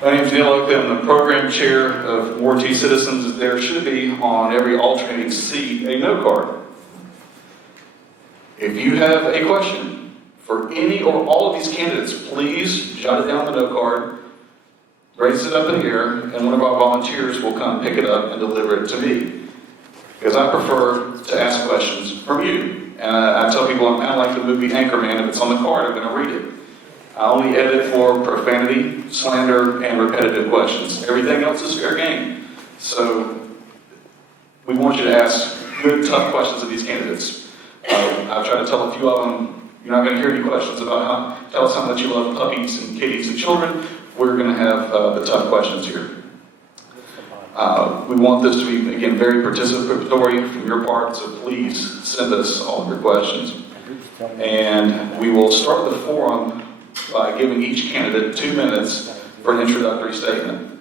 My name is Neil Oakley. I'm the program chair of Warranty Citizens. There should be on every alternating seat a note card. If you have a question for any or all of these candidates, please jot it down on the note card, raise it up in the air, and one of our volunteers will come pick it up and deliver it to me. Because I prefer to ask questions from you. And I tell people I'm kind of like the movie Anchorman. If it's on the card, I'm going to read it. I only edit for profanity, slander, and repetitive questions. Everything else is fair game. So we want you to ask good, tough questions of these candidates. I've tried to tell a few of them, you're not going to hear any questions about tell us how much you love puppies and kitties and children. We're going to have the tough questions here. We want this to be, again, very participatory from your part, so please send us all of your questions. And we will start the forum by giving each candidate 2 minutes for an introductory statement.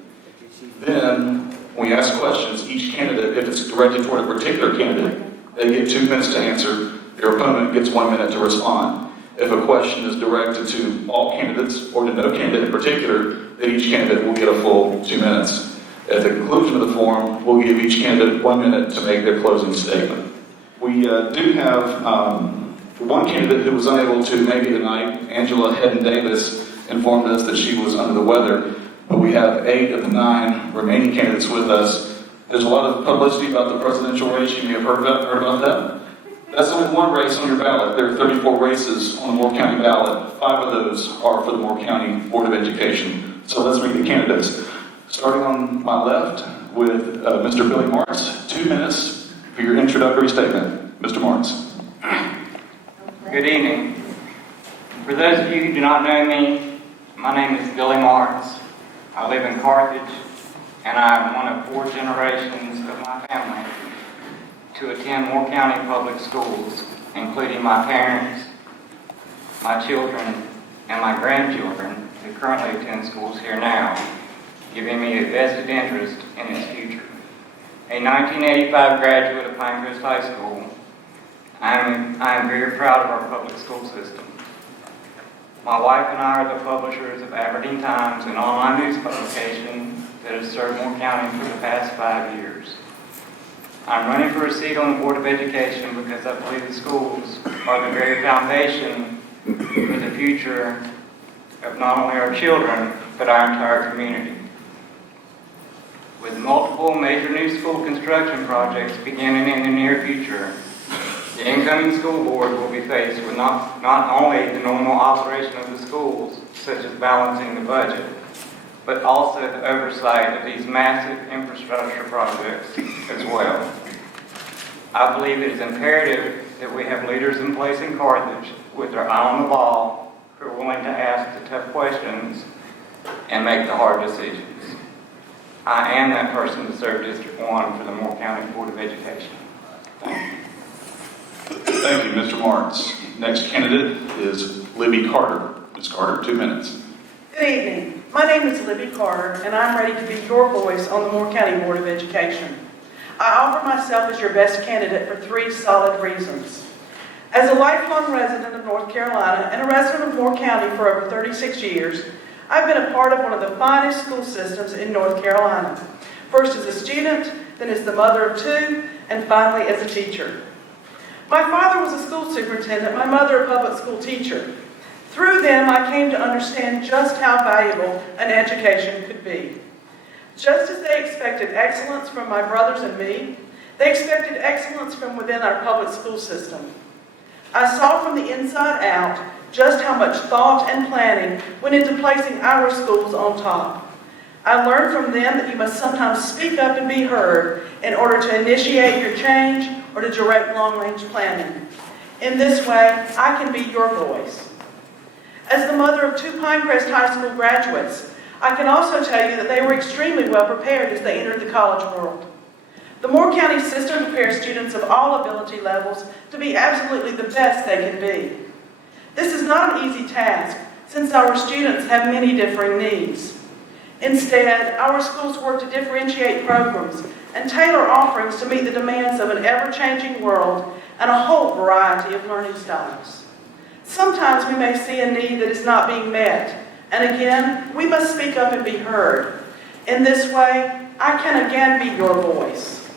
Then, when we ask questions, each candidate, if it's directed toward a particular candidate, they get 2 minutes to answer. Their opponent gets 1 minute to respond. If a question is directed to all candidates or to no candidate in particular, then each candidate will get a full 2 minutes. At the conclusion of the forum, we'll give each candidate 1 minute to make their closing statement. We do have one candidate who was unable to make it tonight. Angela Hedden-Davis informed us that she was under the weather, but we have 8 of the 9 remaining candidates with us. There's a lot of publicity about the presidential race. You may have heard about that. That's only one race on your ballot. There are 34 races on the Moore County ballot. 5 of those are for the Moore County Board of Education. So let's meet the candidates. Starting on my left with Mr. Billy Marts. 2 minutes for your introductory statement. Mr. Marts. Good evening. For those of you who do not know me, my name is Billy Marts. I live in Carthage, and I am one of 4 generations of my family to attend Moore County Public Schools, including my parents, my children, and my grandchildren who currently attend schools here now, giving me a vested interest in its future. A 1985 graduate of Pinehurst High School, I am very proud of our public school system. My wife and I are the publishers of Aberdeen Times, an online news publication that has served Moore County for the past 5 years. I'm running for a seat on the Board of Education because I believe the schools are the very foundation for the future of not only our children, but our entire community. With multiple major new school construction projects beginning in the near future, the incoming school board will be faced with not only the normal operation of the schools, such as balancing the budget, but also the oversight of these massive infrastructure projects as well. I believe it is imperative that we have leaders in place in Carthage with their eye on the ball, who are willing to ask the tough questions and make the hard decisions. I am that person to serve District 1 for the Moore County Board of Education. Thank you. Thank you, Mr. Marts. Next candidate is Libby Carter. Ms. Carter, 2 minutes. Good evening. My name is Libby Carter, and I'm ready to be your voice on the Moore County Board of Education. I offer myself as your best candidate for 3 solid reasons. As a lifelong resident of North Carolina and a resident of Moore County for over 36 years, I've been a part of one of the finest school systems in North Carolina. First as a student, then as the mother of 2, and finally as a teacher. My father was a school superintendent, my mother a public school teacher. Through them, I came to understand just how valuable an education could be. Just as they expected excellence from my brothers and me, they expected excellence from within our public school system. I saw from the inside out just how much thought and planning went into placing our schools on top. I learned from them that you must sometimes speak up and be heard in order to initiate your change or to direct long-range planning. In this way, I can be your voice. As the mother of 2 Pinecrest High School graduates, I can also tell you that they were extremely well prepared as they entered the college world. The Moore County system prepares students of all ability levels to be absolutely the best they can be. This is not an easy task, since our students have many differing needs. Instead, our schools work to differentiate programs and tailor offerings to meet the demands of an ever-changing world and a whole variety of learning styles. Sometimes we may see a need that is not being met, And again, we must speak up and be heard. In this way, I can again be your voice.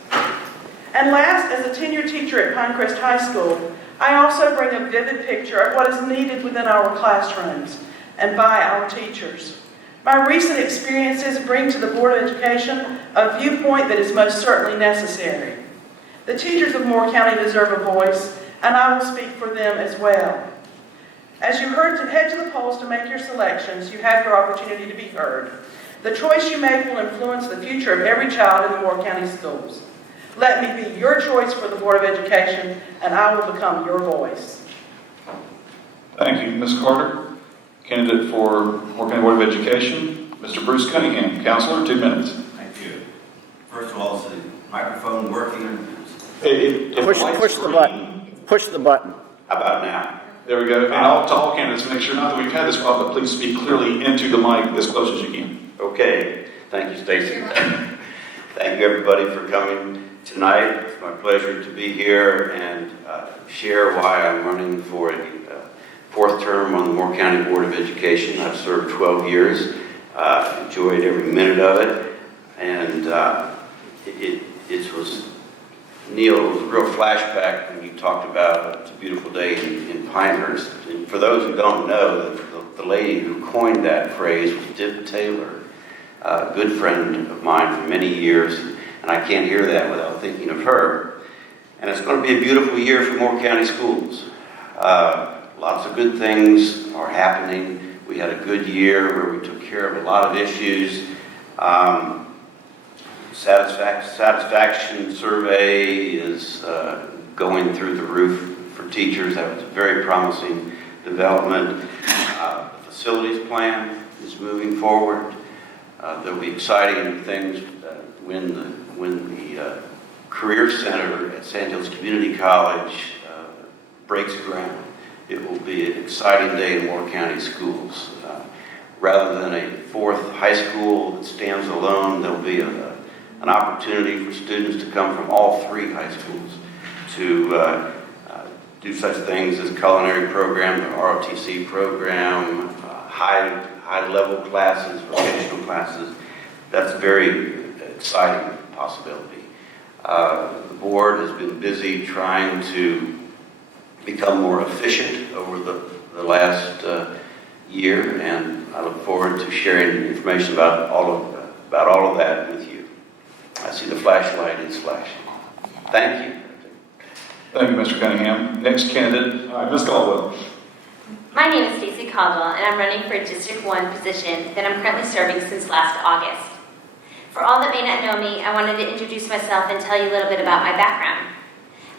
And last, as a tenure teacher at Pinehurst High School, I also bring a vivid picture of what is needed within our classrooms and by our teachers. My recent experiences bring to the Board of Education a viewpoint that is most certainly necessary. The teachers of Moore County deserve a voice, and I will speak for them as well. As you head to the polls to make your selections, you have your opportunity to be heard. The choice you make will influence the future of every child in the Moore County schools. Let me be your choice for the Board of Education, and I will become your voice. Thank you, Ms. Carter. Candidate for Moore County Board of Education, Mr. Bruce Cunningham. Counselor, 2 minutes. Thank you. First of all, is the microphone working? Push the button. Push the button. How about now? There we go. And to all candidates, make sure not that we've had this problem, but please speak clearly into the mic as close as you can. Okay. Thank you, Stacey. Thank you, everybody, for coming tonight. It's my pleasure to be here and share why I'm running for a fourth term on the Moore County Board of Education. I've served 12 years. Enjoyed every minute of it. And it was, Neil, it was a real flashback when you talked about It's a Beautiful Day in Pinehurst. And for those who don't know, the lady who coined that phrase was Dib Taylor, a good friend of mine for many years. And I can't hear that without thinking of her. And it's going to be a beautiful year for Moore County schools. Lots of good things are happening. We had a good year where we took care of a lot of issues. Satisfaction survey is going through the roof for teachers. That was a very promising development. The facilities plan is moving forward. There'll be exciting things when the Career Center at Sand Hills Community College breaks ground. It will be an exciting day in Moore County schools. Rather than a fourth high school that stands alone, there will be an opportunity for students to come from all three high schools to do such things as culinary program, the ROTC program, high-level classes, vocational classes. That's a very exciting possibility. The board has been busy trying to become more efficient over the last year, and I look forward to sharing information about all of that with you. I see the flashlight is flashing. Thank you. Thank you, Mr. Cunningham. Next candidate, Ms. Caldwell. My name is Stacey Caldwell, and I'm running for a District 1 position that I'm currently serving since last August. For all that may not know me, I wanted to introduce myself and tell you a little bit about my background.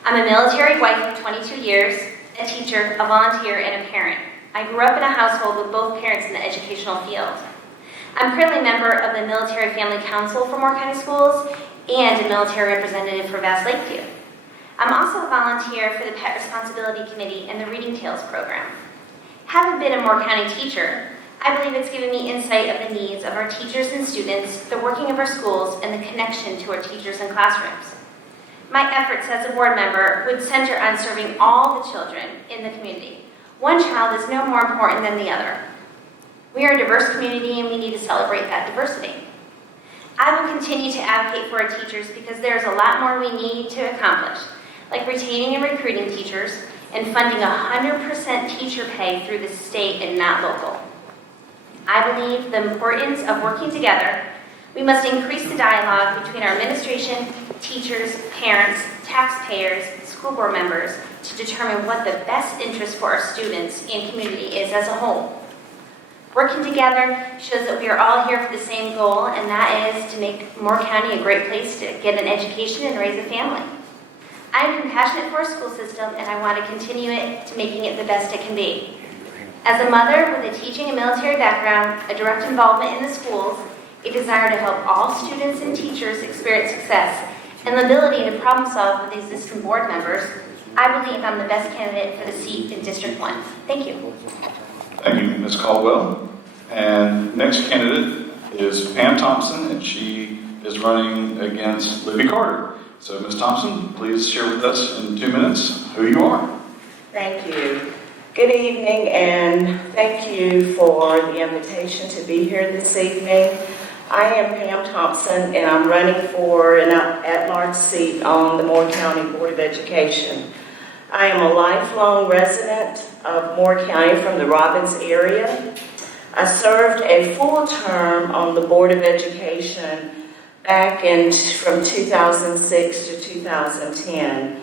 I'm a military wife of 22 years, a teacher, a volunteer, and a parent. I grew up in a household with both parents in the educational field. I'm currently a member of the Military Family Council for Moore County Schools and a military representative for Bass Lakeview. I'm also a volunteer for the Pet Responsibility Committee and the Reading Tales program. Having been a Moore County teacher, I believe it's given me insight of the needs of our teachers and students, the working of our schools, and the connection to our teachers and classrooms. My efforts as a board member would center on serving all the children in the community. One child is no more important than the other. We are a diverse community and we need to celebrate that diversity. I will continue to advocate for our teachers because there's a lot more we need to accomplish, like retaining and recruiting teachers and funding 100% teacher pay through the state and not local. I believe the importance of working together. We must increase the dialogue between our administration, teachers, parents, taxpayers, school board members to determine what the best interest for our students and community is as a whole. Working together shows that we are all here for the same goal, and that is to make Moore County a great place to get an education and raise a family. I am compassionate for our school system, and I want to continue it to making it the best it can be. As a mother with a teaching and military background, a direct involvement in the schools, a desire to help all students and teachers experience success, and the ability to problem solve with existing board members, I believe I'm the best candidate for the seat in District 1. Thank you. Thank you, Ms. Caldwell. And next candidate is Pam Thompson, and she is running against Libby Carter. So, Ms. Thompson, please share with us in 2 minutes who you are. Thank you. Good evening, and thank you for the invitation to be here this evening. I am Pam Thompson, and I'm running for an at-large seat on the Moore County Board of Education. I am a lifelong resident of Moore County from the Robbins area. I served a full term on the Board of Education back from 2006 to 2010.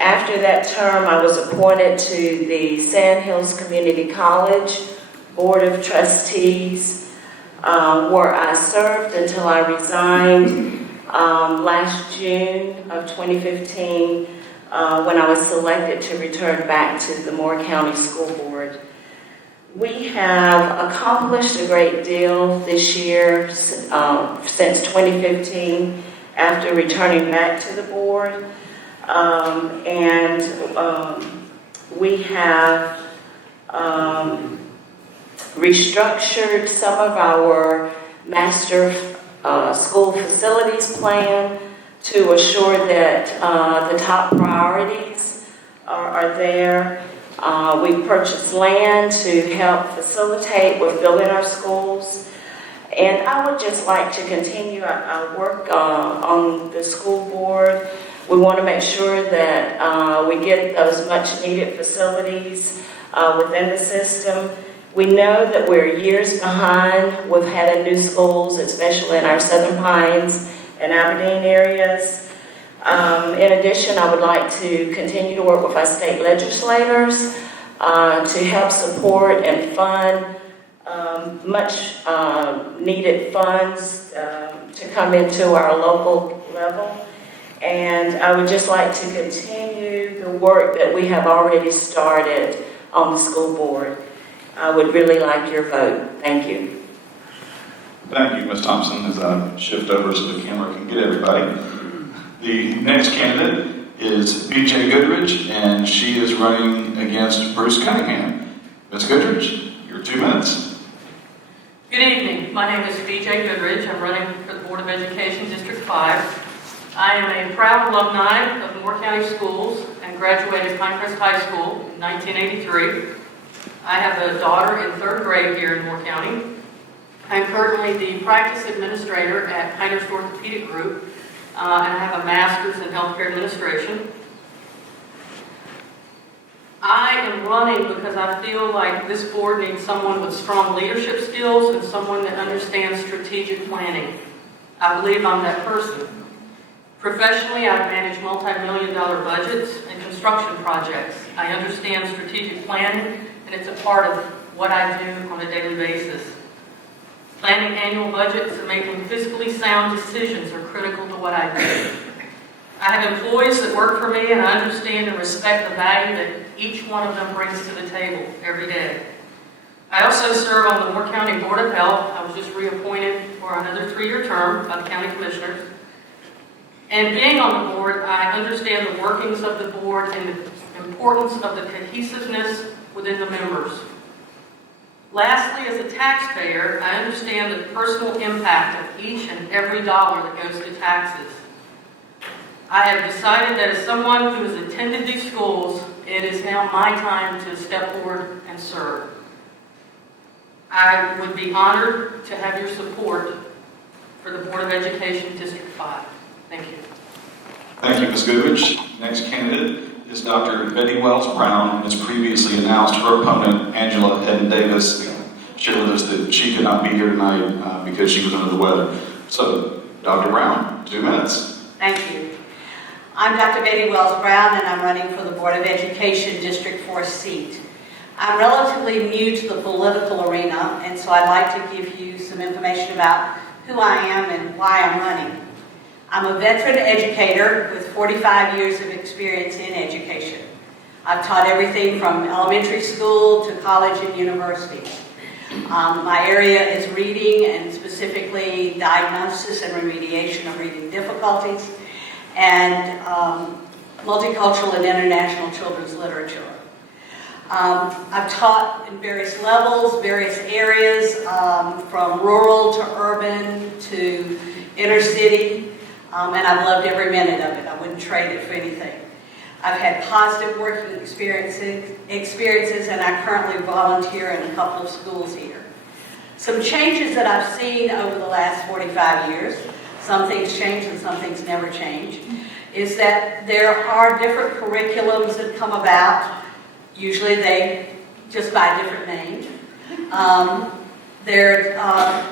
After that term, I was appointed to the Sand Hills Community College Board of Trustees, where I served until I resigned last June of 2015 when I was selected to return back to the Moore County School Board. We have accomplished a great deal this year since 2015 after returning back to the board. We have restructured some of our master school facilities plan to assure that the top priorities are there. We purchased land to help facilitate with building our schools. And I would just like to continue our work on the school board. We want to make sure that we get those much needed facilities within the system. We know that we're years behind. We've had new schools, especially in our Southern Pines and Aberdeen areas. In addition, I would like to continue to work with our state legislators to help support and fund much needed funds to come into our local level. And I would just like to continue the work that we have already started on the school board. I would really like your vote. Thank you. Thank you, Ms. Thompson, as I shift over so the camera can get everybody. The next candidate is B.J. Goodridge, and she is running against Bruce Cunningham. Ms. Goodridge, your 2 minutes. Good evening. My name is B.J. Goodridge. I'm running for the Board of Education, District 5. I am a proud alumni of Moore County Schools and graduated Pinehurst High School in 1983. I have a daughter in 3rd grade here in Moore County. I'm currently the practice administrator at Pinehurst Orthopedic Group, and I have a master's in healthcare administration. I am running because I feel like this board needs someone with strong leadership skills and someone that understands strategic planning. I believe I'm that person. Professionally, I've managed multi-million-dollar budgets and construction projects. I understand strategic planning, and it's a part of what I do on a daily basis. Planning annual budgets and making fiscally sound decisions are critical to what I do. I have employees that work for me, and I understand and respect the value that each one of them brings to the table every day. I also serve on the Moore County Board of Health. I was just reappointed for another 3-year term by the county commissioners. And being on the board, I understand the workings of the board and the importance of the cohesiveness within the members. Lastly, as a taxpayer, I understand the personal impact of each and every dollar that goes to taxes. I have decided that as someone who has attended these schools, it is now my time to step forward and serve. I would be honored to have your support for the Board of Education District 5. Thank you. Thank you, Ms. Goodridge. Next candidate is Dr. Betty Wells Brown. As previously announced, her opponent, Angela Hedden Davis, shared with us that she could not be here tonight because she was under the weather. So, Dr. Brown, 2 minutes. Thank you. I'm Dr. Betty Wells Brown, and I'm running for the Board of Education District 4 seat. I'm relatively new to the political arena, and so I'd like to give you some information about who I am and why I'm running. I'm a veteran educator with 45 years of experience in education. I've taught everything from elementary school to college and university. My area is reading, and specifically diagnosis and remediation of reading difficulties, and multicultural and international children's literature. I've taught in various levels, various areas, from rural to urban to inner city, and I've loved every minute of it. I wouldn't trade it for anything. I've had positive working experiences, and I currently volunteer in a couple of schools here. Some changes that I've seen over the last 45 years, some things change and some things never change, is that there are different curriculums that come about. Usually they just by different names. There are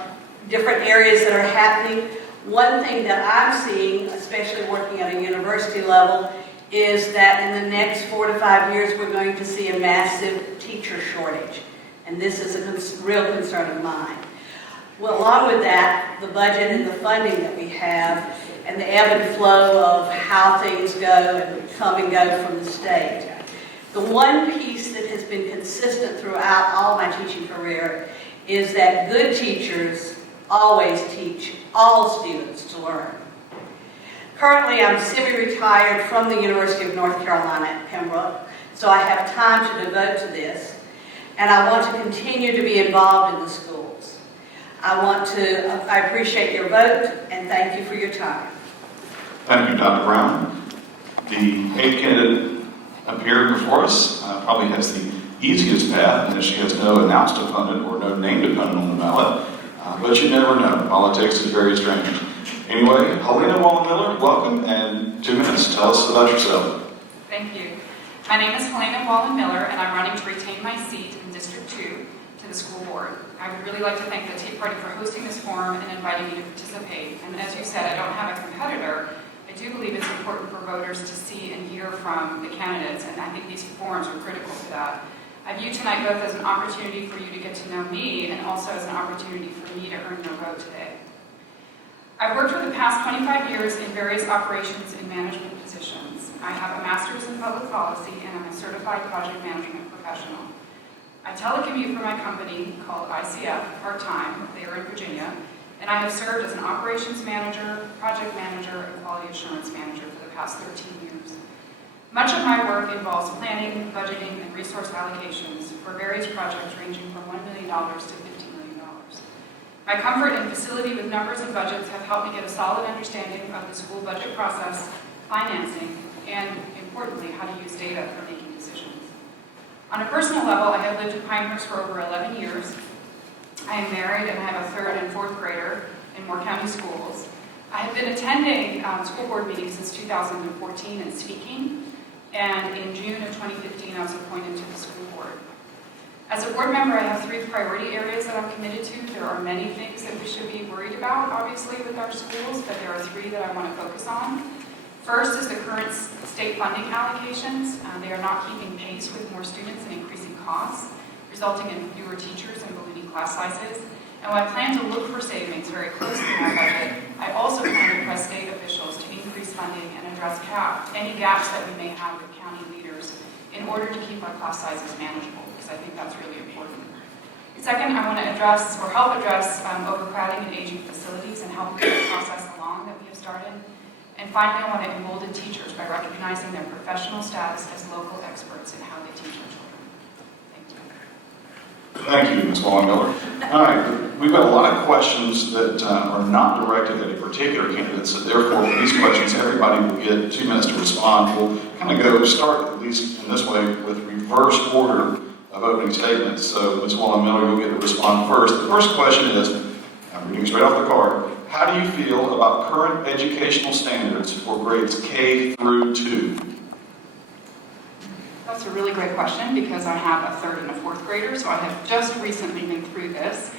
different areas that are happening. One thing that I'm seeing, especially working at a university level, is that in the next 4 to 5 years we're going to see a massive teacher shortage. And this is a real concern of mine. Well, along with that, the budget and the funding that we have and the ebb and flow of how things go and come and go from the state. The one piece that has been consistent throughout all my teaching career is that good teachers always teach all students to learn. Currently, I'm semi-retired from the University of North Carolina at Pembroke, so I have time to devote to this, and I want to continue to be involved in the schools. I appreciate your vote, and thank you for your time. Thank you, Dr. Brown. The 8th candidate up here before us probably has the easiest path, and she has no announced opponent or no named opponent on the ballot. But you never know. Politics is very strange. Anyway, Helena Wallin-Miller, welcome, and 2 minutes. Tell us about yourself. Thank you. My name is Helena Wallin-Miller, and I'm running to retain my seat in District 2 to the school board. I would really like to thank the Tea Party for hosting this forum and inviting me to participate. And as you said, I don't have a competitor. I do believe it's important for voters to see and hear from the candidates, and I think these forums are critical to that. I view tonight both as an opportunity for you to get to know me and also as an opportunity for me to earn your vote today. I've worked for the past 25 years in various operations and management positions. I have a master's in public policy and I'm a certified project management professional. I telecommute for my company called ICF part-time there in Virginia, and I have served as an operations manager, project manager, and quality assurance manager for the past 13 years. Much of my work involves planning, budgeting, and resource allocations for various projects ranging from $1 million to $50 million. My comfort and facility with numbers and budgets have helped me get a solid understanding of the school budget process, financing, and importantly, how to use data for making decisions. On a personal level, I have lived in Pinehurst for over 11 years. I am married and I have a 3rd and 4th grader in Moore County schools. I have been attending school board meetings since 2014 and speaking. And in June of 2015, I was appointed to the school board. As a board member, I have 3 priority areas that I'm committed to. There are many things that we should be worried about, obviously, with our schools, but there are 3 that I want to focus on. First is the current state funding allocations. They are not keeping pace with more students and increasing costs, resulting in fewer teachers and ballooning class sizes. And while I plan to look for savings very closely in my budget, I also plan to press state officials to increase funding and address any gaps that we may have with county leaders in order to keep our class sizes manageable, because I think that's really important. Second, I want to address or help address overcrowding in aging facilities and help get the process along that we have started. And finally, I want to embolden teachers by recognizing their professional status as local experts in how they teach our children. Thank you. Thank you, Ms. Wallin-Miller. All right, we've got a lot of questions that are not directed at a particular candidate, so therefore, for these questions, everybody will get 2 minutes to respond. We'll kind of start, at least in this way, with reverse order of opening statements. So, Ms. Wallin-Miller, you'll get to respond first. The first question is, I'm reading straight off the card, how do you feel about current educational standards for grades K through 2? That's a really great question because I have a 3rd and a 4th grader, so I have just recently been through this.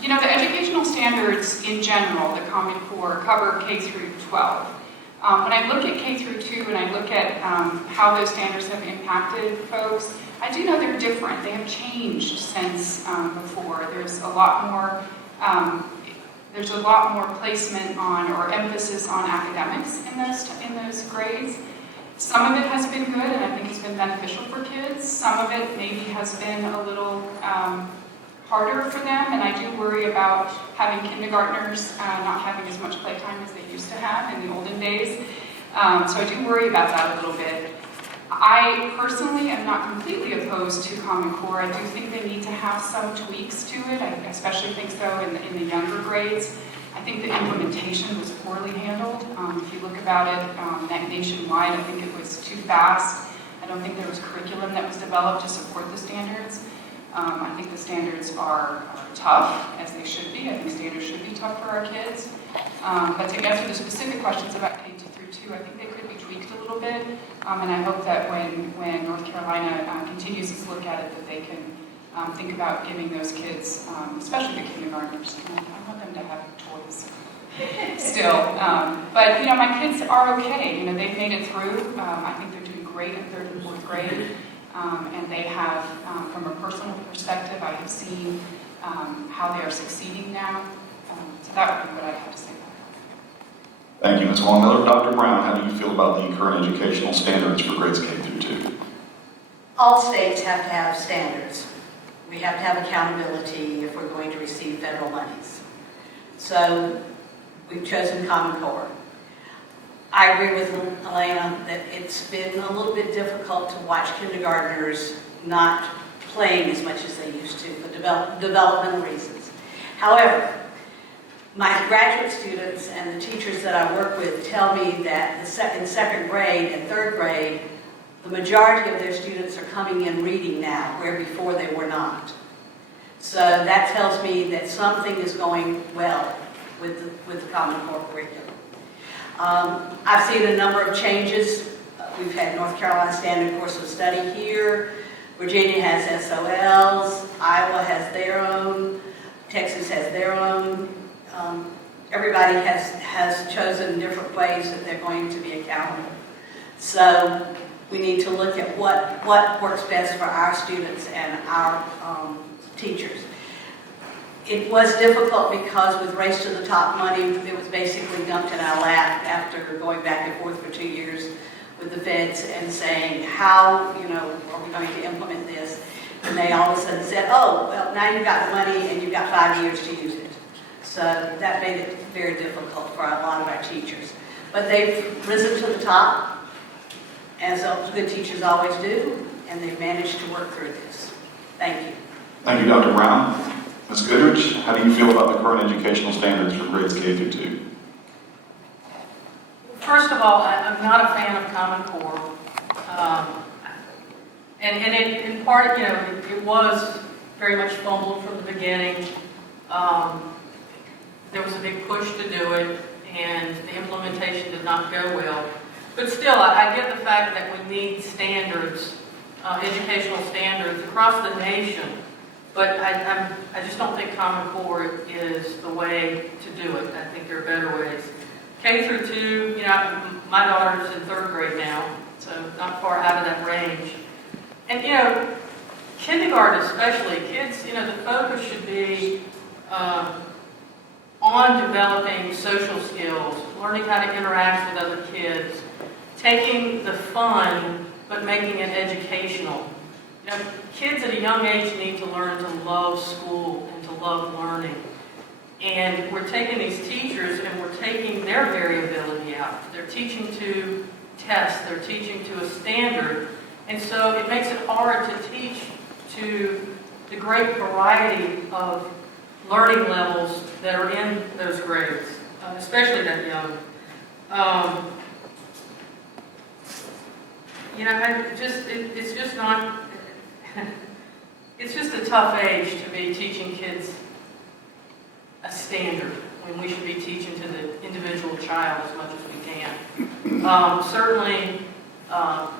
You know, the educational standards in general, the Common Core, cover K through 12. When I look at K through 2 and I look at how those standards have impacted folks, I do know they're different. They have changed since before. There's a lot more placement on or emphasis on academics in those grades. Some of it has been good and I think it's been beneficial for kids. Some of it maybe has been a little harder for them, and I do worry about having kindergartners not having as much playtime as they used to have in the olden days. So I do worry about that a little bit. I personally am not completely opposed to Common Core. I do think they need to have some tweaks to it. I especially think so in the younger grades. I think the implementation was poorly handled. If you look about it nationwide, I think it was too fast. I don't think there was curriculum that was developed to support the standards. I think the standards are tough, as they should be. I think standards should be tough for our kids. But to answer the specific questions about K through 2, I think they could be tweaked a little bit. And I hope that when North Carolina continues to look at it, that they can think about giving those kids, especially the kindergartners, I want them to have toys still. But, my kids are okay. They've made it through. I think they're doing great in 3rd and 4th grade. And they have, from a personal perspective, I have seen how they are succeeding now. So that would be what I have to say about that. Thank you, Ms. Wallin-Miller. Dr. Brown, how do you feel about the current educational standards for grades K through 2? All states have to have standards. We have to have accountability if we're going to receive federal monies. So we've chosen Common Core. I agree with Helena that it's been a little bit difficult to watch kindergartners not playing as much as they used to for developmental reasons. However, my graduate students and the teachers that I work with tell me that in 2nd grade and 3rd grade, the majority of their students are coming in reading now, where before they were not. So that tells me that something is going well with the Common Core curriculum. I've seen a number of changes. We've had North Carolina Standard Course of Study here. Virginia has SOLs. Iowa has their own. Texas has their own. Everybody has chosen different ways that they're going to be accountable. So we need to look at what works best for our students and our teachers. It was difficult because with Race to the Top money, it was basically dumped in our lap after going back and forth for 2 years with the feds and saying, how, are we going to implement this? And they all of a sudden said, oh, well, now you've got the money and you've got 5 years to use it. So that made it very difficult for a lot of our teachers. But they've risen to the top, as good teachers always do, and they've managed to work through this. Thank you. Thank you, Dr. Brown. Ms. Goodridge, how do you feel about the current educational standards for grades K through 2? First of all, I'm not a fan of Common Core. And it, in part, it was very much fumbled from the beginning. There was a big push to do it, and the implementation did not go well. But still, I get the fact that we need standards, educational standards across the nation. But I just don't think Common Core is the way to do it. I think there are better ways. K through 2, my daughter's in 3rd grade now, so not far out of that range. And, kindergarten especially, kids, the focus should be on developing social skills, learning how to interact with other kids, taking the fun, but making it educational. Kids at a young age need to learn to love school and to love learning. And we're taking these teachers and we're taking their variability out. They're teaching to tests, they're teaching to a standard. And so it makes it hard to teach to the great variety of learning levels that are in those grades, especially that young. It's just not. It's just a tough age to be teaching kids a standard when we should be teaching to the individual child as much as we can. Certainly,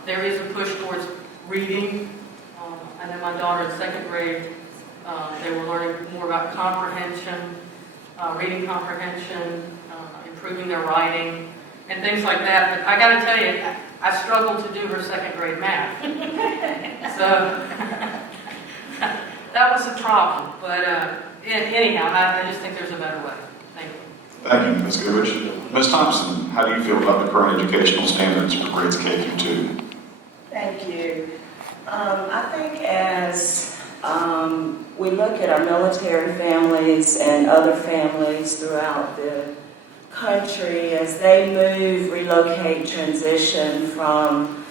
there is a push towards reading. I know my daughter in 2nd grade, they were learning more about comprehension, reading comprehension, improving their writing, and things like that. But I got to tell you, I struggled to do her 2nd grade math. So that was a problem. But anyhow, I just think there's a better way. Thank you. Thank you, Ms. Goodridge. Ms. Thompson, how do you feel about the current educational standards for grades K through 2? Thank you. I think as we look at our military families and other families throughout the country, as they move, relocate, transition from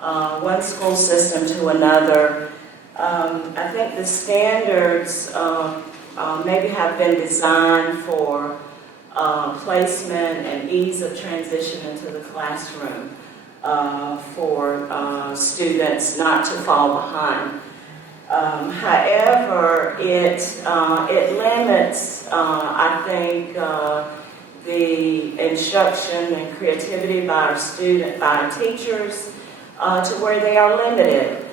one school system to another, I think the standards maybe have been designed for placement and ease of transition into the classroom for students not to fall behind. However, it limits, I think, the instruction and creativity by our teachers to where they are limited.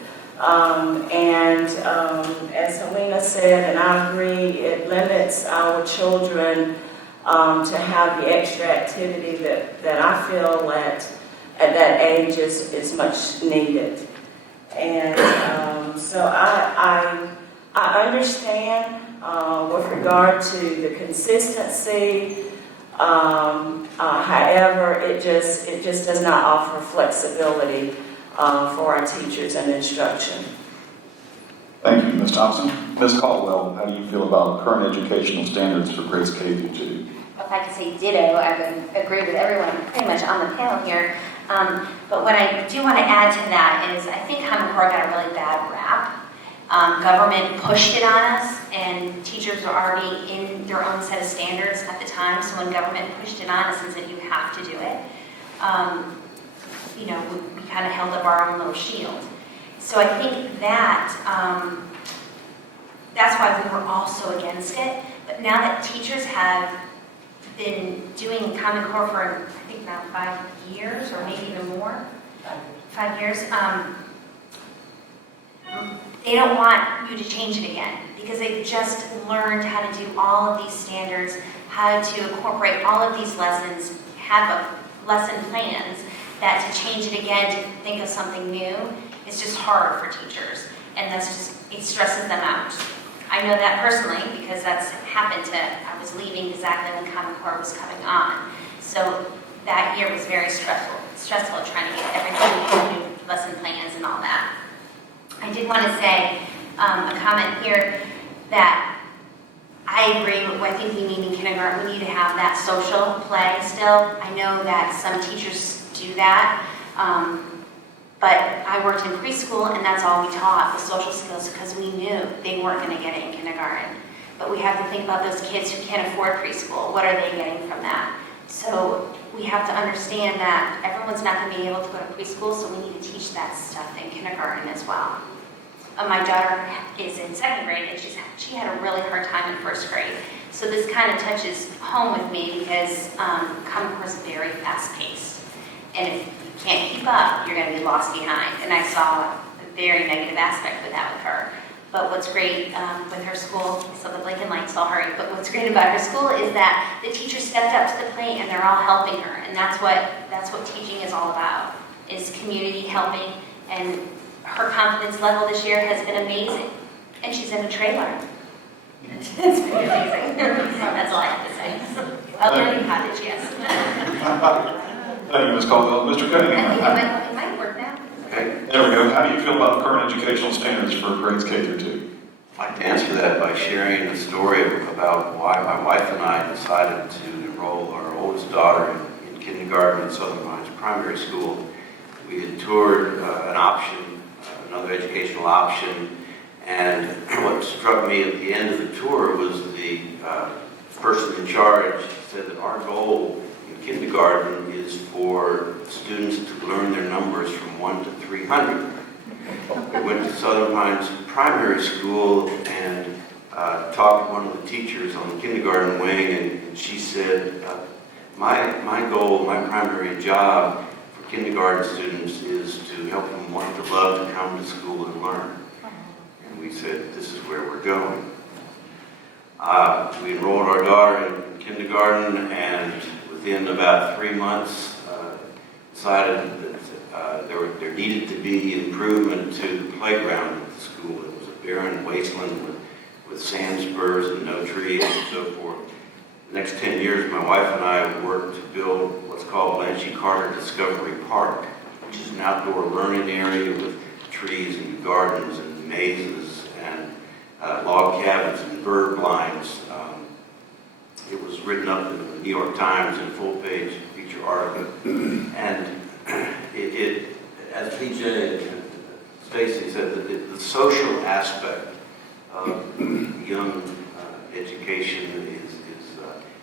As Helena said, and I agree, it limits our children to have the extra activity that I feel at that age is much needed. And so I understand with regard to the consistency. However, it just does not offer flexibility for our teachers and instruction. Thank you, Ms. Thompson. Ms. Caldwell, how do you feel about current educational standards for grades K through 2? If I could say ditto, I would agree with everyone pretty much on the panel here. But what I do want to add to that is I think Common Core got a really bad rap. Government pushed it on us, and teachers were already in their own set of standards at the time. So when government pushed it on us and said you have to do it, we kind of held up our own little shield. So I think that that's why we were also against it. But now that teachers have been doing Common Core for I think now 5 years or maybe even more, 5 years. They don't want you to change it again because they've just learned how to do all of these standards, how to incorporate all of these lessons, have lesson plans, that to change it again, to think of something new, it's just hard for teachers. And it stresses them out. I know that personally because that's happened I was leaving exactly when Common Core was coming on. So that year was very stressful trying to get everything, new lesson plans and all that. I did want to say a comment here that I agree with what I think we need in kindergarten. We need to have that social play still. I know that some teachers do that, but I worked in preschool and that's all we taught, the social skills, because we knew they weren't going to get it in kindergarten. But we have to think about those kids who can't afford preschool. What are they getting from that? So we have to understand that everyone's not going to be able to go to preschool, so we need to teach that stuff in kindergarten as well. My daughter is in 2nd grade, and she had a really hard time in 1st grade. So this kind of touches home with me because Common Core is very fast-paced. And if you can't keep up, you're going to be lost behind. And I saw a very negative aspect with that with her. But what's great with her school, so the blinking lights, I'll hurry, but what's great about her school is that the teachers stepped up to the plate and they're all helping her. And that's what teaching is all about, is community helping. And her confidence level this year has been amazing. And she's in a trailer. It's pretty amazing. That's all I have to say. A learning cottage, yes. Thank you, Ms. Caldwell. Mr. Cunningham. It might work now. Okay. There we go. How do you feel about current educational standards for grades K through 2? I'd like to answer that by sharing a story about why my wife and I decided to enroll our oldest daughter in kindergarten at Southern Pines Primary School. We had toured an option, another educational option, and what struck me at the end of the tour was the person in charge said that our goal in kindergarten is for students to learn their numbers from 1 to 300. We went to Southern Pines Primary School and talked to one of the teachers on the kindergarten wing, and she said, my goal, my primary job for kindergarten students is to help them want to love to come to school and learn. And we said, this is where we're going. We enrolled our daughter in kindergarten, and within about 3 months, decided that there needed to be improvement to the playground at the school. It was a barren wasteland with sand spurs and no trees and so forth. The next 10 years, my wife and I worked to build what's called Blanchie Carter Discovery Park, which is an outdoor learning area with trees and gardens and mazes and log cabins and bird blinds. It was written up in the New York Times in a full-page feature article. And it as PJ and Stacey said, the social aspect of young education is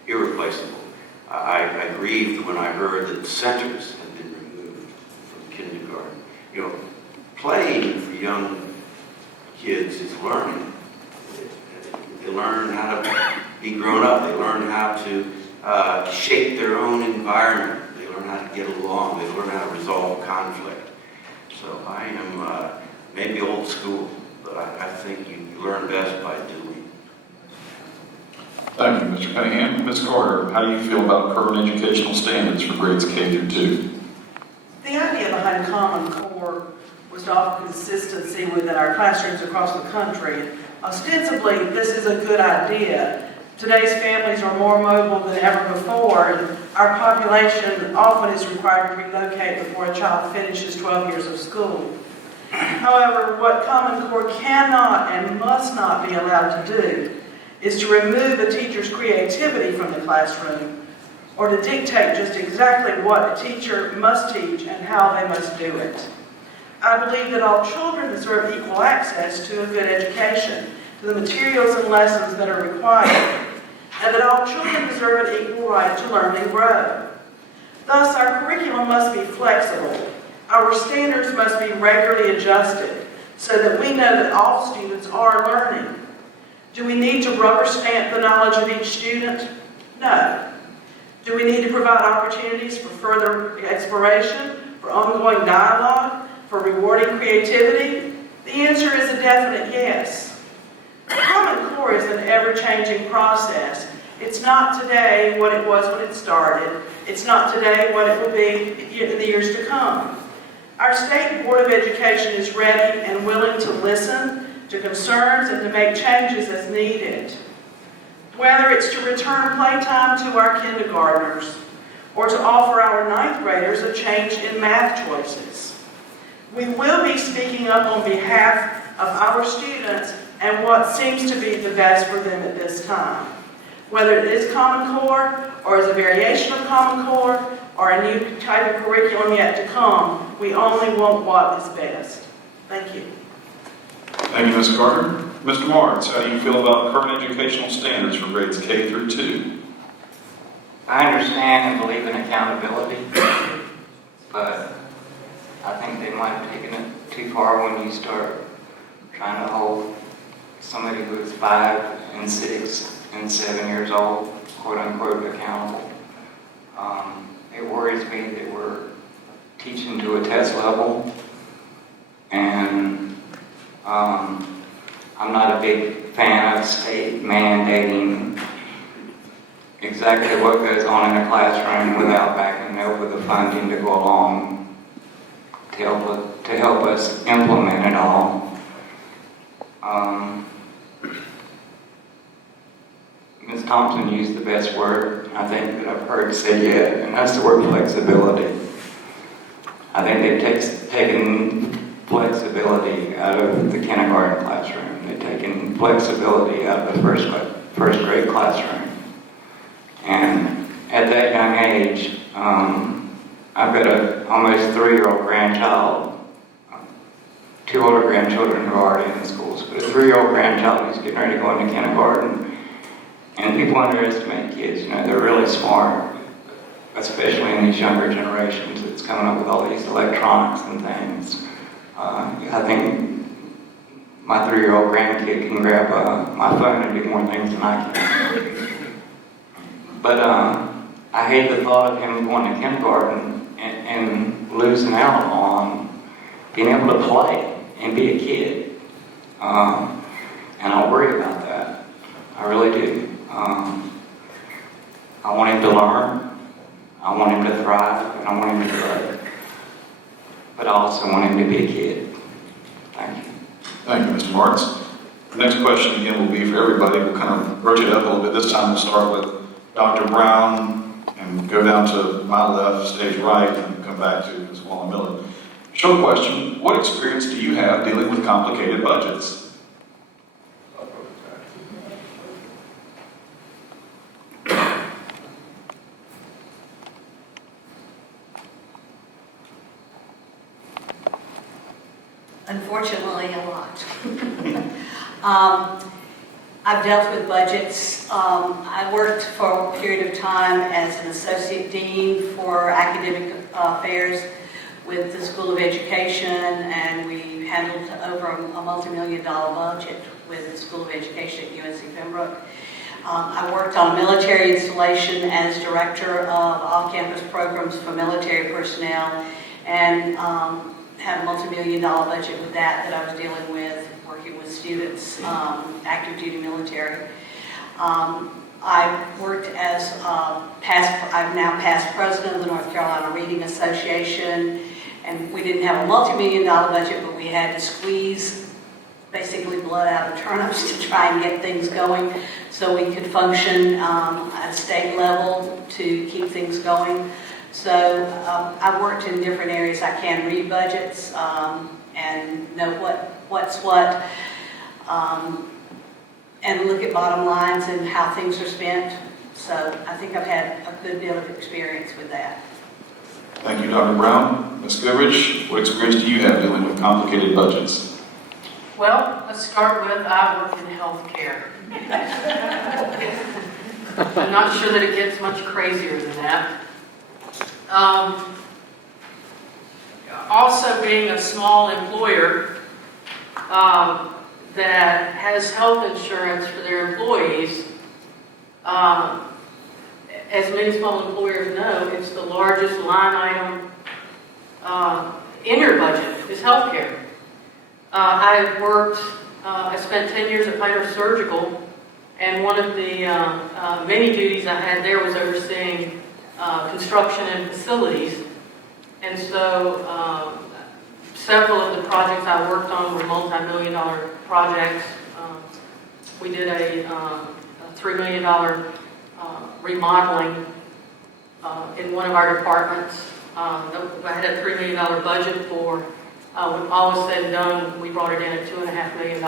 irreplaceable. I grieved when I heard that centers had been removed from kindergarten. You know, playing for young kids is learning. They learn how to be grown up. They learn how to shape their own environment. They learn how to get along. They learn how to resolve conflict. So I am maybe old school, but I think you learn best by doing. Thank you, Mr. Cunningham. Ms. Carter, how do you feel about current educational standards for grades K through 2? The idea behind Common Core was to offer consistency within our classrooms across the country. Ostensibly, this is a good idea. Today's families are more mobile than ever before, and our population often is required to relocate before a child finishes 12 years of school. However, what Common Core cannot and must not be allowed to do is to remove a teacher's creativity from the classroom or to dictate just exactly what a teacher must teach and how they must do it. I believe that all children deserve equal access to a good education, to the materials and lessons that are required, and that all children deserve an equal right to learn and grow. Thus, our curriculum must be flexible. Our standards must be regularly adjusted so that we know that all students are learning. Do we need to rubber stamp the knowledge of each student? No. Do we need to provide opportunities for further exploration, for ongoing dialogue, for rewarding creativity? The answer is a definite yes. Common Core is an ever-changing process. It's not today what it was when it started. It's not today what it will be in the years to come. Our State Board of Education is ready and willing to listen to concerns and to make changes as needed. Whether it's to return playtime to our kindergartners or to offer our ninth graders a change in math choices. We will be speaking up on behalf of our students and what seems to be the best for them at this time. Whether it is Common Core or is a variation of Common Core or a new type of curriculum yet to come, we only want what is best. Thank you. Thank you, Ms. Carter. Mr. Marts, how do you feel about current educational standards for grades K through 2? I understand and believe in accountability, but I think they might have taken it too far when you start trying to hold somebody who is 5 and 6 and 7 years old, quote unquote, accountable. It worries me that we're teaching to a test level, and I'm not a big fan of state mandating exactly what goes on in a classroom without backing up with the funding to go along to help us implement it all. Ms. Thompson used the best word I think that I've heard said yet, and that's the word flexibility. I think they've taken flexibility out of the kindergarten classroom. They've taken flexibility out of the first grade classroom. And at that young age, I've got an almost 3-year-old grandchild, 2 older grandchildren who are already in schools, but a 3-year-old grandchild who's getting ready to go into kindergarten. And people underestimate kids, they're really smart, especially in these younger generations that's coming up with all these electronics and things. I think my 3-year-old grandkid can grab my phone and do more things than I can. But I hate the thought of him going to kindergarten and losing out on being able to play and be a kid. And I worry about that. I really do. I want him to learn, I want him to thrive, and I want him to grow. But I also want him to be a kid. Thank you. Thank you, Mr. Marts. The next question again will be for everybody. We'll kind of rotate up a little bit. This time we'll start with Dr. Brown and go down to my left, stage right, and come back to Ms. Wallin-Miller. Short question, what experience do you have dealing with complicated budgets? Unfortunately, a lot. I've dealt with budgets. I worked for a period of time as an associate dean for academic affairs with the School of Education, and we handled over a multi-million-dollar budget with the School of Education at UNC Pembroke. I worked on a military installation as director of off-campus programs for military personnel, and had a multi-million-dollar budget with that I was dealing with, working with students, active duty military. I worked as I'm now past president of the North Carolina Reading Association, and we didn't have a multi-million-dollar budget, but we had to squeeze basically blood out of turnips to try and get things going so we could function at state level to keep things going. So I've worked in different areas. I can read budgets and know what's what, and look at bottom lines and how things are spent. So I think I've had a good deal of experience with that. Thank you, Dr. Brown. Ms. Goodridge, what experience do you have dealing with complicated budgets? Well, let's start with I work in healthcare. I'm not sure that it gets much crazier than that. Also being a small employer that has health insurance for their employees, as many small employers know, it's the largest line item in your budget is healthcare. I spent 10 years at Pinehurst Surgical, and one of the many duties I had there was overseeing construction and facilities. And so several of the projects I worked on were multi-million-dollar projects. We did a $3 million remodeling in one of our departments. I had a $3 million budget for. When all was said and done, we brought it in at $2.5 million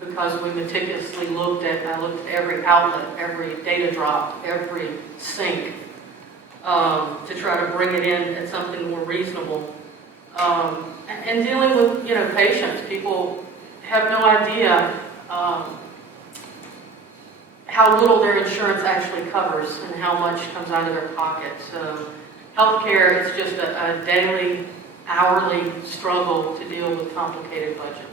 because we meticulously looked at every outlet, every data drop, every sink to try to bring it in at something more reasonable. And dealing with patients, people have no idea how little their insurance actually covers and how much comes out of their pocket. So healthcare is just a daily, hourly struggle to deal with complicated budgets.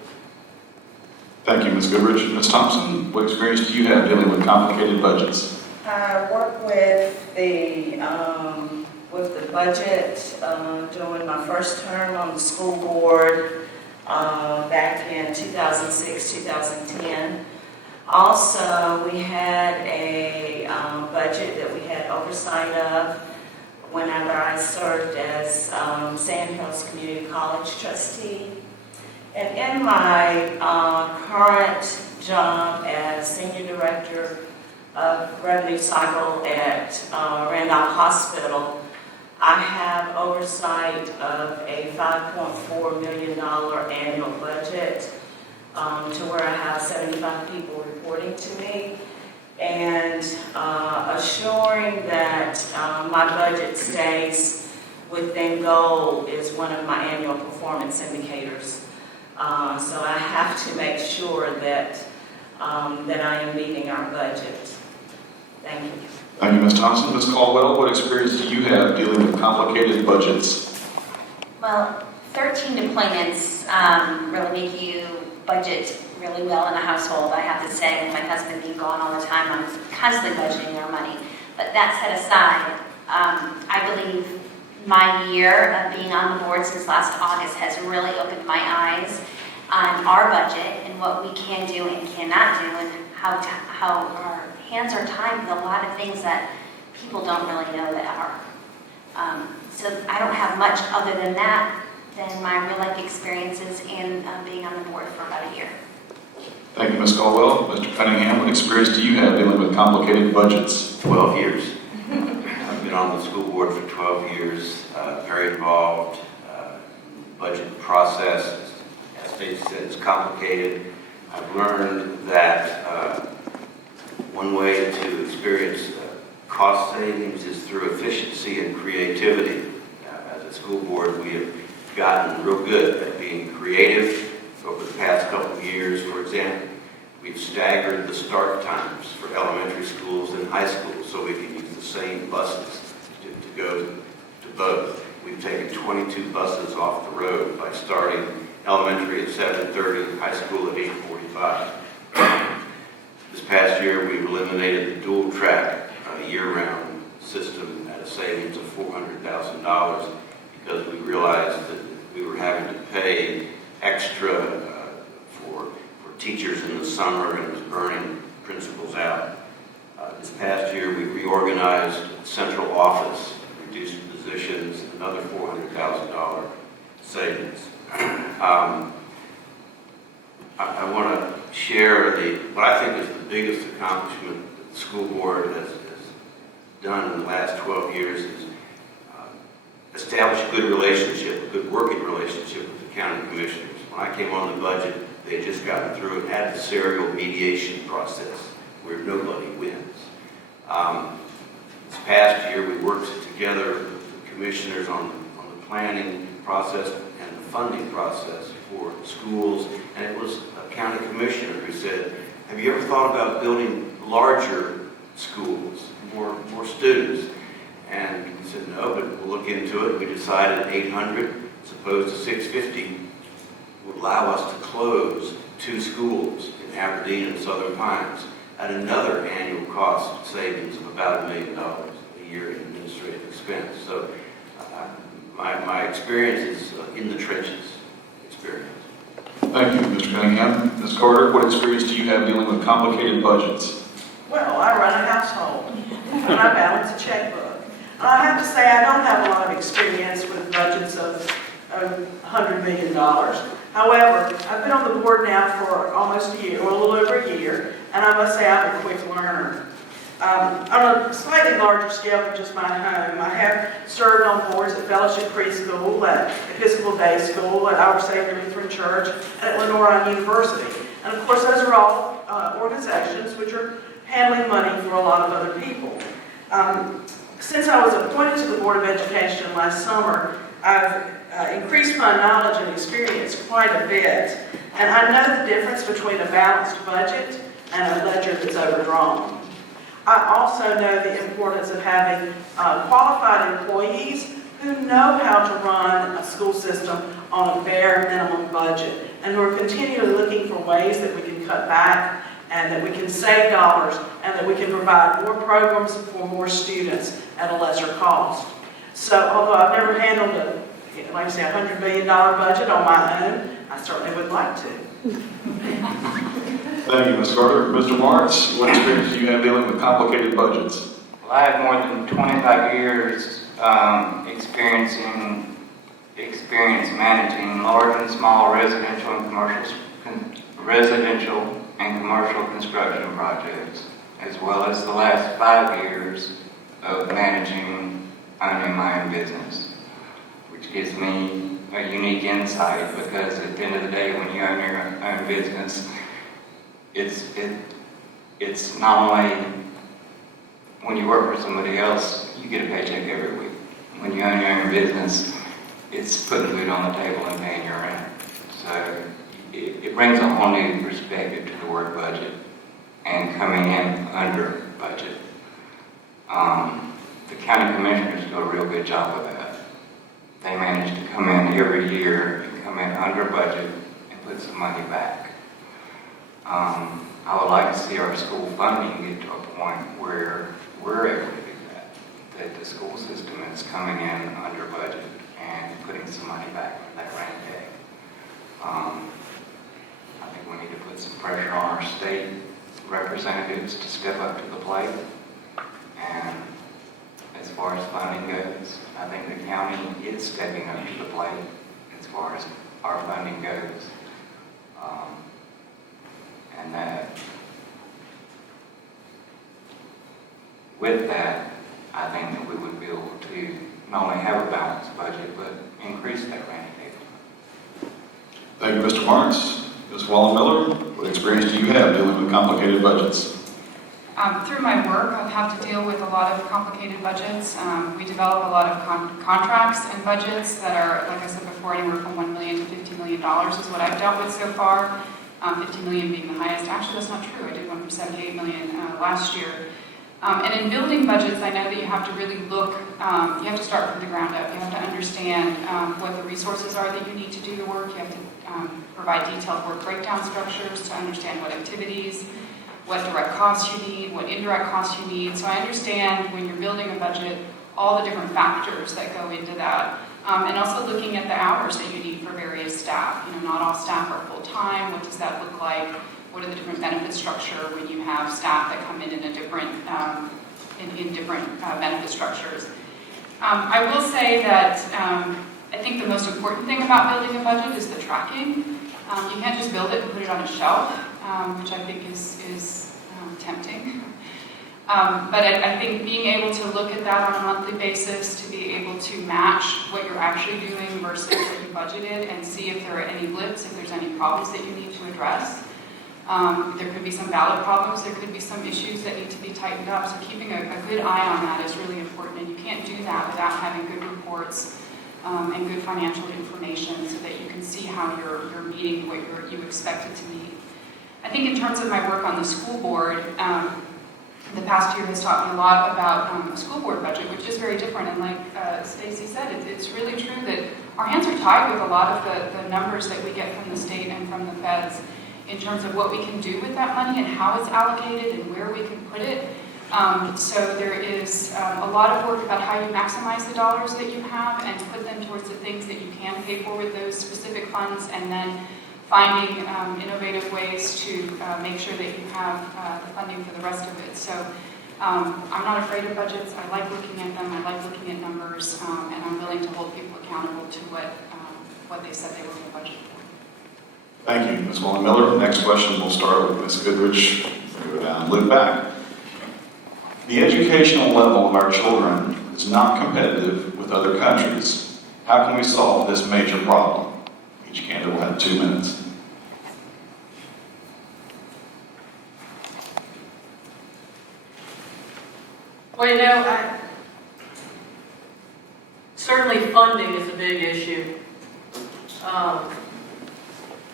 Thank you, Ms. Goodridge. Ms. Thompson, what experience do you have dealing with complicated budgets? I work with the budget during my first term on the school board back in 2006, 2010. Also, we had a budget that we had oversight of whenever I served as Sand Hills Community College trustee. And in my current job as Senior Director of Revenue Cycle at Randolph Hospital, I have oversight of a $5.4 million annual budget to where I have 75 people reporting to me, and assuring that my budget stays within goal is one of my annual performance indicators. So I have to make sure that I am meeting our budget. Thank you. Thank you, Ms. Thompson. Ms. Caldwell, what experience do you have dealing with complicated budgets? Well, 13 deployments really make you budget really well in a household, I have to say. With my husband being gone all the time, I'm constantly budgeting our money. But that set aside, I believe my year of being on the board since last August has really opened my eyes on our budget and what we can do and cannot do, and how our hands are tied with a lot of things that people don't really know that are. So I don't have much other than that, than my real life experiences and being on the board for about a year. Thank you, Ms. Caldwell. Mr. Cunningham, what experience do you have dealing with complicated budgets? 12 years. I've been on the school board for 12 years, very involved. Budget process, as Stacey said, it's complicated. I've learned that one way to experience cost savings is through efficiency and creativity. As a school board, we have gotten real good at being creative over the past couple of years. For example, We've staggered the start times for elementary schools and high schools so we can use the same buses to go to both. We've taken 22 buses off the road by starting elementary at 7:30, high school at 8:45. This past year, we've eliminated the dual track year-round system at a savings of $400,000 because we realized that we were having to pay extra for teachers in the summer and was burning principals out. This past year, we reorganized central office, reduced positions, another $400,000 savings. I want to share what I think is the biggest accomplishment that the school board has done in the last 12 years is establish a good relationship, a good working relationship with the county commissioners. When I came on the budget, they had just gotten through an adversarial mediation process where nobody wins. This past year, we worked together with the commissioners on the planning process and the funding process for schools, and it was a county commissioner who said, have you ever thought about building larger schools, more students? And we said, no, but we'll look into it. We decided 800 as opposed to 650 would allow us to close 2 schools in Aberdeen and Southern Pines at another annual cost savings of about $1 million a year in administrative expense. So my experience is in the trenches experience. Thank you, Mr. Cunningham. Ms. Carter, what experience do you have dealing with complicated budgets? Well, I run a household, and I balance a checkbook. I have to say I don't have a lot of experience with budgets of $100 million. However, I've been on the board now for almost a year, or a little over a year, and I must say I'm a quick learner. On a slightly larger scale than just my home, I have served on boards at Fellowship Preschool, at Episcopal Day School, at Our Savior Lutheran Church, and at Lenora University. And of course, those are all organizations which are handling money for a lot of other people. Since I was appointed to the Board of Education last summer, I've increased my knowledge and experience quite a bit, and I know the difference between a balanced budget and a ledger that's overdrawn. I also know the importance of having qualified employees who know how to run a school system on a bare minimum budget, and who are continually looking for ways that we can cut back and that we can save dollars and that we can provide more programs for more students at a lesser cost. So although I've never handled like I say, $100 million budget on my own, I certainly would like to. Thank you, Ms. Carter. Mr. Marts, what experience do you have dealing with complicated budgets? Well, I have more than 25 years experience managing large and small residential and commercial construction projects, as well as the last 5 years of owning my own business, which gives me a unique insight, because at the end of the day, when you own your own business, it's not only when you work for somebody else, you get a paycheck every week. When you own your own business, it's putting food on the table and paying your rent. So it brings a whole new perspective to the word budget and coming in under budget. The county commissioners do a real good job of that. They manage to come in every year and come in under budget and put some money back. I would like to see our school funding get to a point where we're able to do that the school system is coming in under budget and putting some money back in that rainy day. I think we need to put some pressure on our state representatives to step up to the plate. And as far as funding goes, I think the county is stepping up to the plate as far as our funding goes. And that with that, I think that we would be able to not only have a balanced budget, but increase that rainy day fund. Thank you, Mr. Marts. Ms. Wallin-Miller, what experience do you have dealing with complicated budgets? Through my work, I've had to deal with a lot of complicated budgets. We develop a lot of contracts and budgets that are, like I said before, anywhere from $1 million to $50 million is what I've dealt with so far. 50 million being the highest. Actually, that's not true. I did one for 78 million last year. And in building budgets, I know that you have to really look, you have to start from the ground up. You have to understand what the resources are that you need to do the work. You have to provide detailed work breakdown structures to understand what activities, what direct costs you need, what indirect costs you need. So I understand when you're building a budget, all the different factors that go into that. And also looking at the hours that you need for various staff. You know, not all staff are full-time. What does that look like? What are the different benefit structure when you have staff that come in a different, in different benefit structures? I will say that I think the most important thing about building a budget is the tracking. You can't just build it and put it on a shelf, which I think is tempting. But I think being able to look at that on a monthly basis, to be able to match what you're actually doing versus what you budgeted, and see if there are any blips, if there's any problems that you need to address. There could be some valid problems, there could be some issues that need to be tightened up, so keeping a good eye on that is really important, and you can't do that without having good reports and good financial information so that you can see how you're meeting what you expected to meet. I think in terms of my work on the school board, the past year has taught me a lot about a school board budget, which is very different, and like Stacey said, it's really true that our hands are tied with a lot of the numbers that we get from the state and from the feds in terms of what we can do with that money and how it's allocated and where we can put it. So there is a lot of work about how you maximize the dollars that you have and put them towards the things that you can pay for with those specific funds, and then finding innovative ways to make sure that you have the funding for the rest of it. So I'm not afraid of budgets. I like looking at them. I like looking at numbers, and I'm willing to hold people accountable to what they said they were going to budget for. Thank you, Ms. Wallin-Miller. Next question, we'll start with Ms. Goodridge. Go down, loop back. The educational level of our children is not competitive with other countries. How can we solve this major problem? Each candidate will have 2 minutes. Well, you know, certainly funding is a big issue.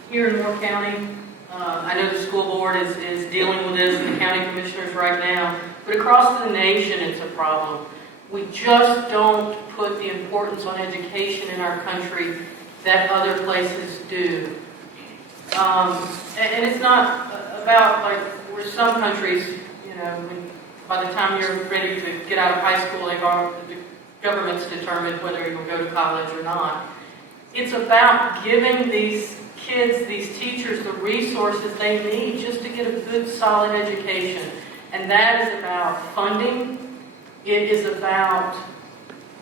Here in Moore County, I know the school board is dealing with this, and the county commissioners right now, but across the nation it's a problem. We just don't put the importance on education in our country that other places do. And it's not about like where some countries, you know, by the time you're ready to get out of high school, the government's determined whether you'll go to college or not. It's about giving these kids, these teachers, the resources they need just to get a good, solid education. And that is about funding. It is about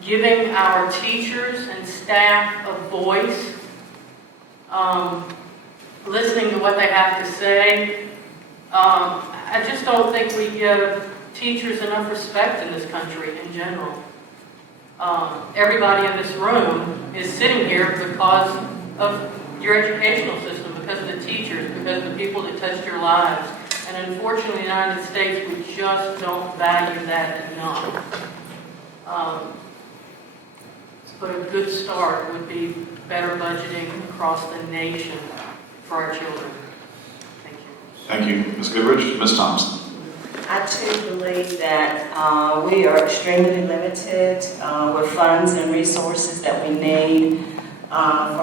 giving our teachers and staff a voice, listening to what they have to say. I just don't think we give teachers enough respect in this country in general. Everybody in this room is sitting here because of your educational system, because of the teachers, because of the people that touched your lives. And unfortunately, in the United States, we just don't value that enough. But a good start would be better budgeting across the nation for our children. Thank you. Thank you, Ms. Goodridge. Ms. Thompson. I too believe that we are extremely limited with funds and resources that we need for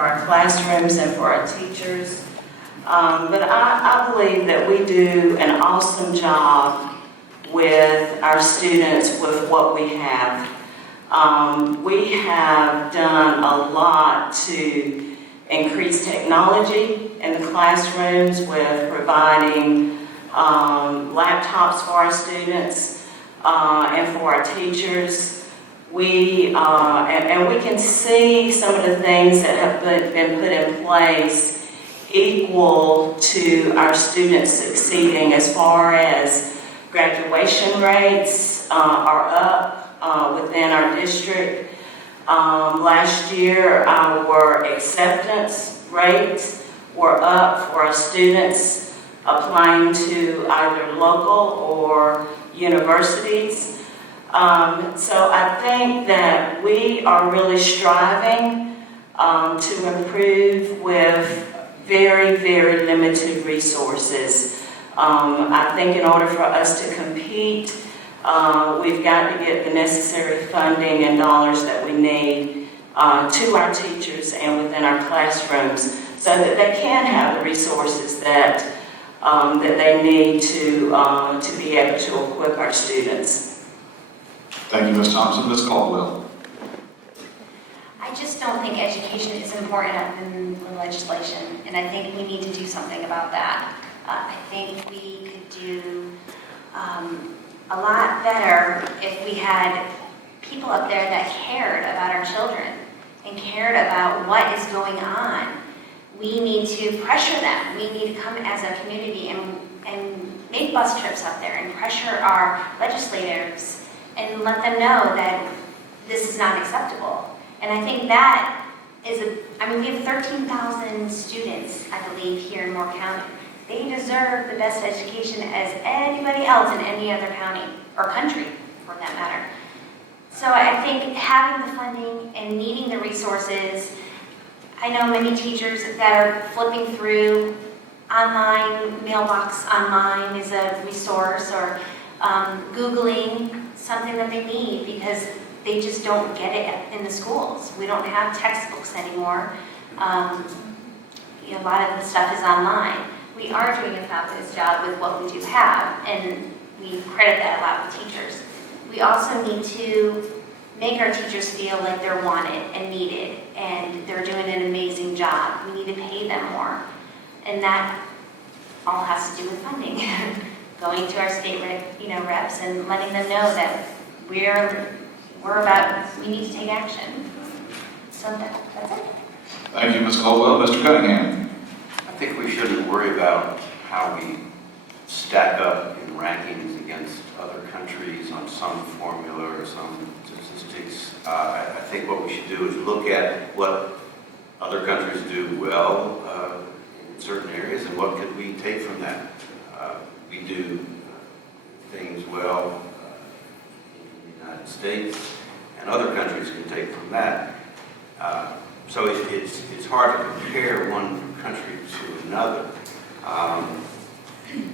our classrooms and for our teachers. But I believe that we do an awesome job with our students with what we have. We have done a lot to increase technology in the classrooms with providing laptops for our students and for our teachers. We can see some of the things that have been put in place equal to our students succeeding as far as graduation rates are up within our district. Last year, our acceptance rates were up for our students applying to either local or universities. So I think that we are really striving to improve with very, very limited resources. I think in order for us to compete, we've got to get the necessary funding and dollars that we need to our teachers and within our classrooms so that they can have the resources that they need to be able to equip our students. Thank you, Ms. Thompson. Ms. Caldwell. I just don't think education is important in the legislation, and I think we need to do something about that. I think we could do a lot better if we had people up there that cared about our children and cared about what is going on. We need to pressure them. We need to come as a community and make bus trips up there and pressure our legislators and let them know that this is not acceptable. And I think that is we have 13,000 students, I believe, here in Moore County. They deserve the best education as anybody else in any other county or country, for that matter. So I think having the funding and needing the resources, I know many teachers that are flipping through online, mailbox online is a resource, or Googling something that they need because they just don't get it in the schools. We don't have textbooks anymore. A lot of the stuff is online. We are doing a fabulous job with what we do have, and we credit that a lot with teachers. We also need to make our teachers feel like they're wanted and needed, and they're doing an amazing job. We need to pay them more, and that all has to do with funding. Going to our state reps and letting them know that we need to take action. So that's it. Thank you, Ms. Caldwell. Mr. Cunningham. I think we shouldn't worry about how we stack up in rankings against other countries on some formula or some statistics. I think what we should do is look at what other countries do well in certain areas and what could we take from that. We do things well in the United States, and other countries can take from that. So it's hard to compare one country to another.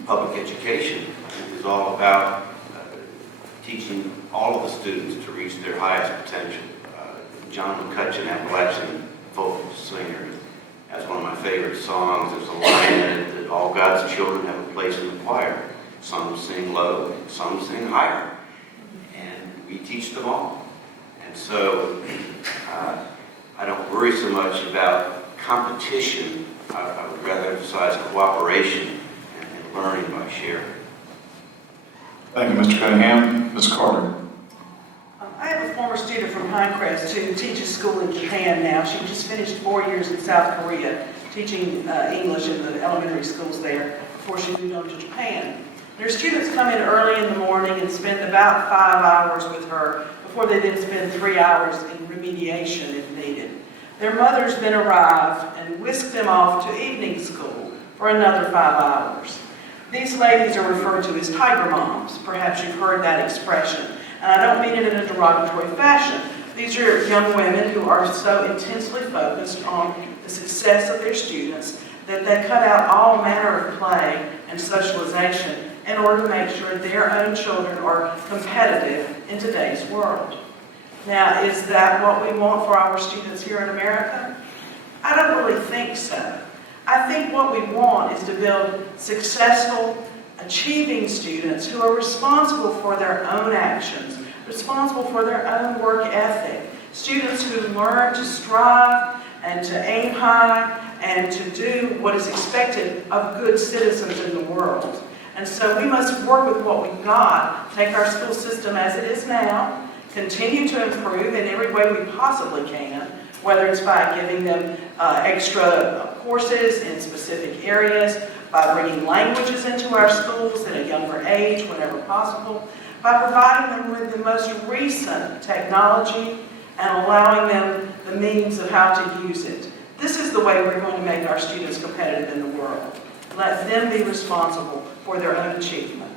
Public education is all about teaching all of the students to reach their highest potential. John McCutcheon, Appalachian folk singer, has one of my favorite songs. There's a line in it that all God's children have a place in the choir. Some sing low, some sing higher. And we teach them all. And so I don't worry so much about competition. I would rather emphasize cooperation and learning by sharing. Thank you, Mr. Cunningham. Ms. Carter. I have a former student from Pinehurst who teaches school in Japan now. She just finished 4 years in South Korea teaching English in the elementary schools there before she moved on to Japan. Her students come in early in the morning and spend about 5 hours with her before they then spend 3 hours in remediation if needed. Their mothers then arrive and whisk them off to evening school for another 5 hours. These ladies are referred to as tiger moms. Perhaps you've heard that expression. And I don't mean it in a derogatory fashion. These are young women who are so intensely focused on the success of their students that they cut out all manner of play and socialization in order to make sure their own children are competitive in today's world. Now, is that what we want for our students here in America? I don't really think so. I think what we want is to build successful, achieving students who are responsible for their own actions, responsible for their own work ethic, students who learn to strive and to aim high and to do what is expected of good citizens in the world. And so we must work with what we've got, take our school system as it is now, continue to improve in every way we possibly can, whether it's by giving them extra courses in specific areas, by bringing languages into our schools at a younger age whenever possible, by providing them with the most recent technology and allowing them the means of how to use it. This is the way we're going to make our students competitive in the world. Let them be responsible for their own achievement.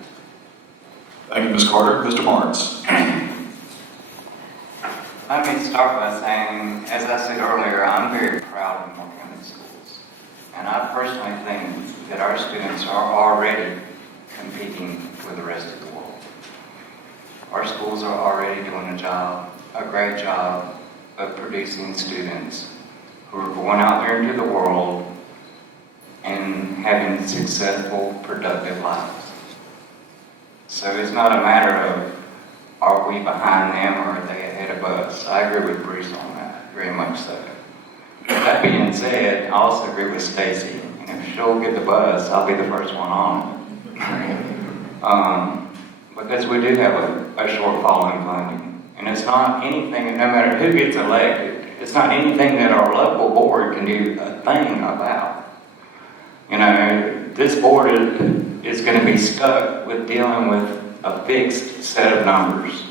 Thank you, Ms. Carter. Mr. Marts. Let me start by saying, as I said earlier, I'm very proud of Moore County Schools. And I personally think that our students are already competing with the rest of the world. Our schools are already doing a great job of producing students who are going out there into the world and having successful, productive lives. So it's not a matter of are we behind them or are they ahead of us. I agree with Bruce on that, very much so. That being said, I also agree with Stacey. And if she'll get the bus, I'll be the first one on. Because we do have a shortfall in funding. And it's not anything, no matter who gets elected, it's not anything that our local board can do a thing about. You know, this board is going to be stuck with dealing with a fixed set of numbers.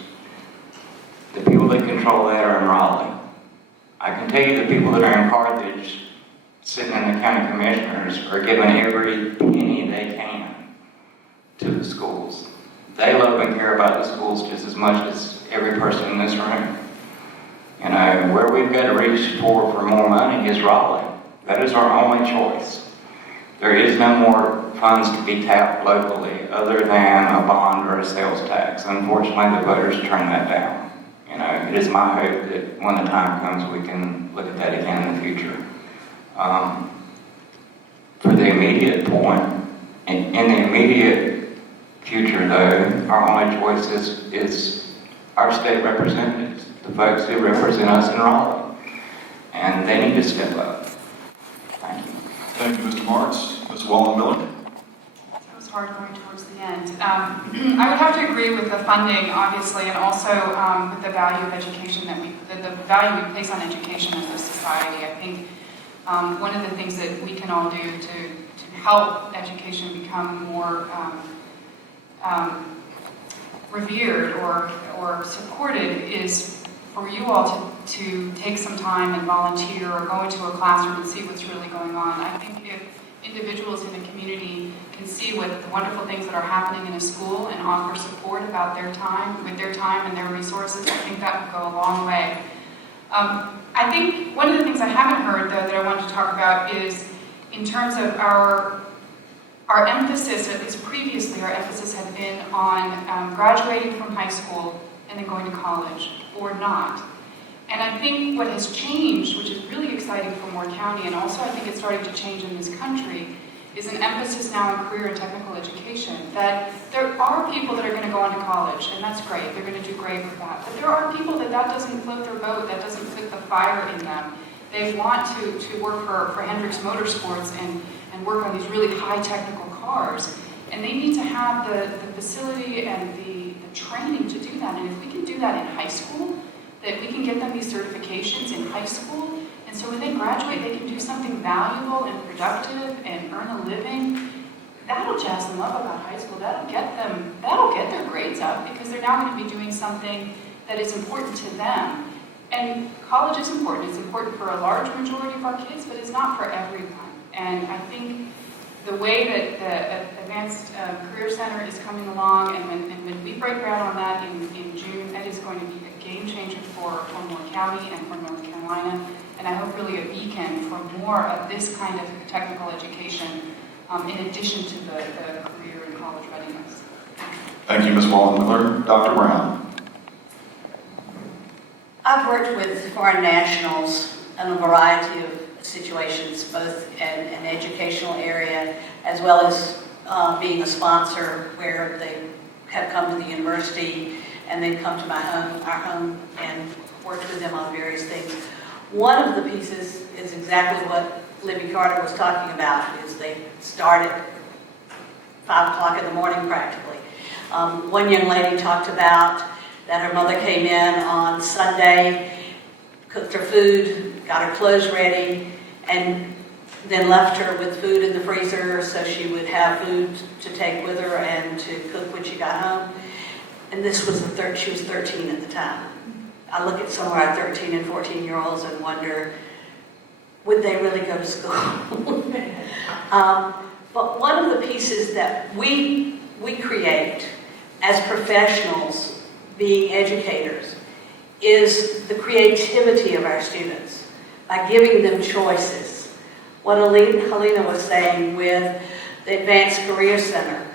The people that control that are in Raleigh. I can tell you the people that are in Carthage, sitting in the county commissioners, are giving every penny they can to the schools. They love and care about the schools just as much as every person in this room. You know, where we've got to reach for more money is Raleigh. That is our only choice. There is no more funds to be tapped locally other than a bond or a sales tax. Unfortunately, the voters turn that down. You know, it is my hope that when the time comes, we can look at that again in the future. For the immediate point, in the immediate future, though, our only choice is our state representatives, the folks who represent us in Raleigh, and they need to step up. Thank you. Thank you, Mr. Marts. Ms. Wallin-Miller? It was hard going towards the end. I would have to agree with the funding, obviously, and also with the value of education the value we place on education as a society. I think one of the things that we can all do to help education become more revered or supported is for you all to take some time and volunteer or go into a classroom and see what's really going on. I think if individuals in the community can see what the wonderful things that are happening in a school and offer support about their time, with their time and their resources, I think that would go a long way. I think one of the things I haven't heard, though, that I wanted to talk about is in terms of our emphasis, at least previously, our emphasis had been on graduating from high school and then going to college, or not. And I think what has changed, which is really exciting for Moore County, and also I think it's starting to change in this country, is an emphasis now on career and technical education. That there are people that are going to go on to college, and that's great. They're going to do great with that. But there are people that doesn't float their boat, that doesn't put the fire in them. They want to work for Hendricks Motorsports and work on these really high technical cars. And they need to have the facility and the training to do that. And if we can do that in high school, that we can get them these certifications in high school, and so when they graduate, they can do something valuable and productive and earn a living. That'll jazz them up about high school. That'll get their grades up because they're now going to be doing something that is important to them. And college is important. It's important for a large majority of our kids, but it's not for everyone. And I think the way that the Advanced Career Center is coming along, and when we break ground on that in June, that is going to be a game changer for Moore County and for North Carolina, and I hope really a beacon for more of this kind of technical education in addition to the career and college readiness. Thank you, Ms. Wallin-Miller. Dr. Brown? I've worked with foreign nationals in a variety of situations, both in an educational area as well as being a sponsor where they have come to the university and then come to our home, and worked with them on various things. One of the pieces is exactly what Libby Carter was talking about, is they start at 5 o'clock in the morning practically. One young lady talked about that her mother came in on Sunday, cooked her food, got her clothes ready, and then left her with food in the freezer so she would have food to take with her and to cook when she got home. And this was she was 13 at the time. I look at some of our 13 and 14-year-olds and wonder, would they really go to school? But one of the pieces that we create as professionals, being educators, is the creativity of our students by giving them choices. what Helena was saying with the Advanced Career Center,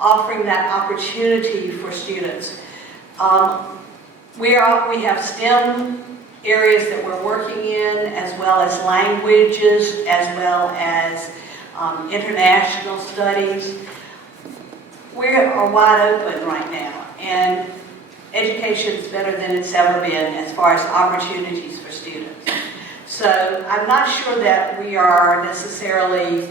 offering that opportunity for students. We have STEM areas that we're working in, as well as languages, as well as international studies. We are wide open right now, and education is better than it's ever been as far as opportunities for students. So I'm not sure that we are necessarily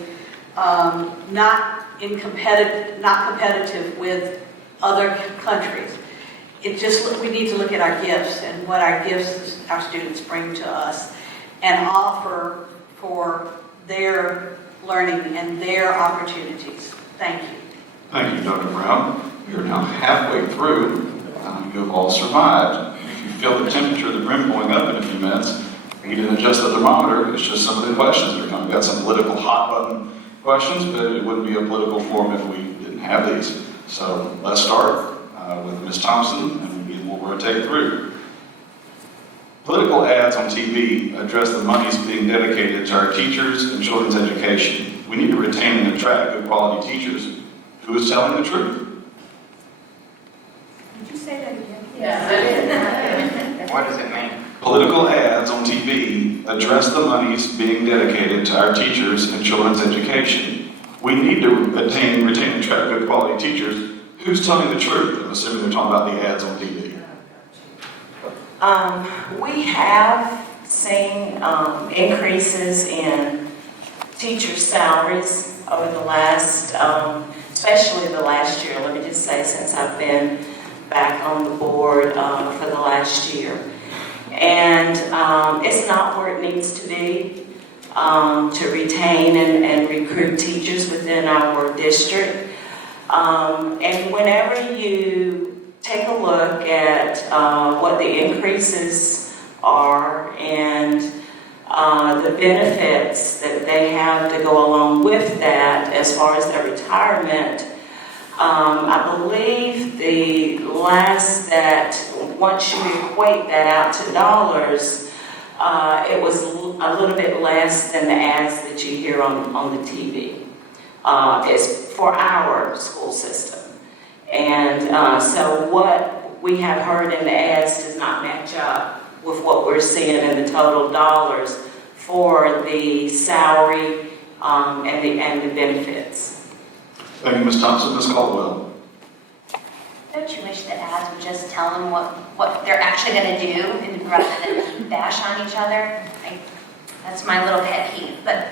not competitive with other countries. We need to look at our gifts and what our gifts our students bring to us and offer for their learning and their opportunities. Thank you. Thank you, Dr. Brown. We are now halfway through. You have all survived. If you feel the temperature of the room going up in a few minutes, you can adjust the thermometer. It's just some of the questions that are coming. We've got some political hot button questions, but it wouldn't be a political forum if we didn't have these. So let's start with Ms. Thompson, and we'll rotate through. Political ads on TV address the monies being dedicated to our teachers and children's education. We need to retain and attract good quality teachers. Who is telling the truth? Did you say that again? Yes. What does it mean? Political ads on TV address the monies being dedicated to our teachers and children's education. We need to retain and attract good quality teachers. Who's telling the truth? I'm assuming they're talking about the ads on TV. We have seen increases in teacher salaries over the last, especially the last year. Let me just say, since I've been back on the board for the last year. And it's not where it needs to be to retain and recruit teachers within our district. And whenever you take a look at what the increases are and the benefits that they have to go along with that as far as their retirement, I believe the last that, once you equate that out to dollars, it was a little bit less than the ads that you hear on the TV. It's for our school system. And so what we have heard in the ads does not match up with what we're seeing in the total dollars for the salary and the benefits. Thank you, Ms. Thompson. Ms. Caldwell. Don't you wish that ads would just tell them what they're actually going to do and rather than bash on each other? That's my little pet peeve. But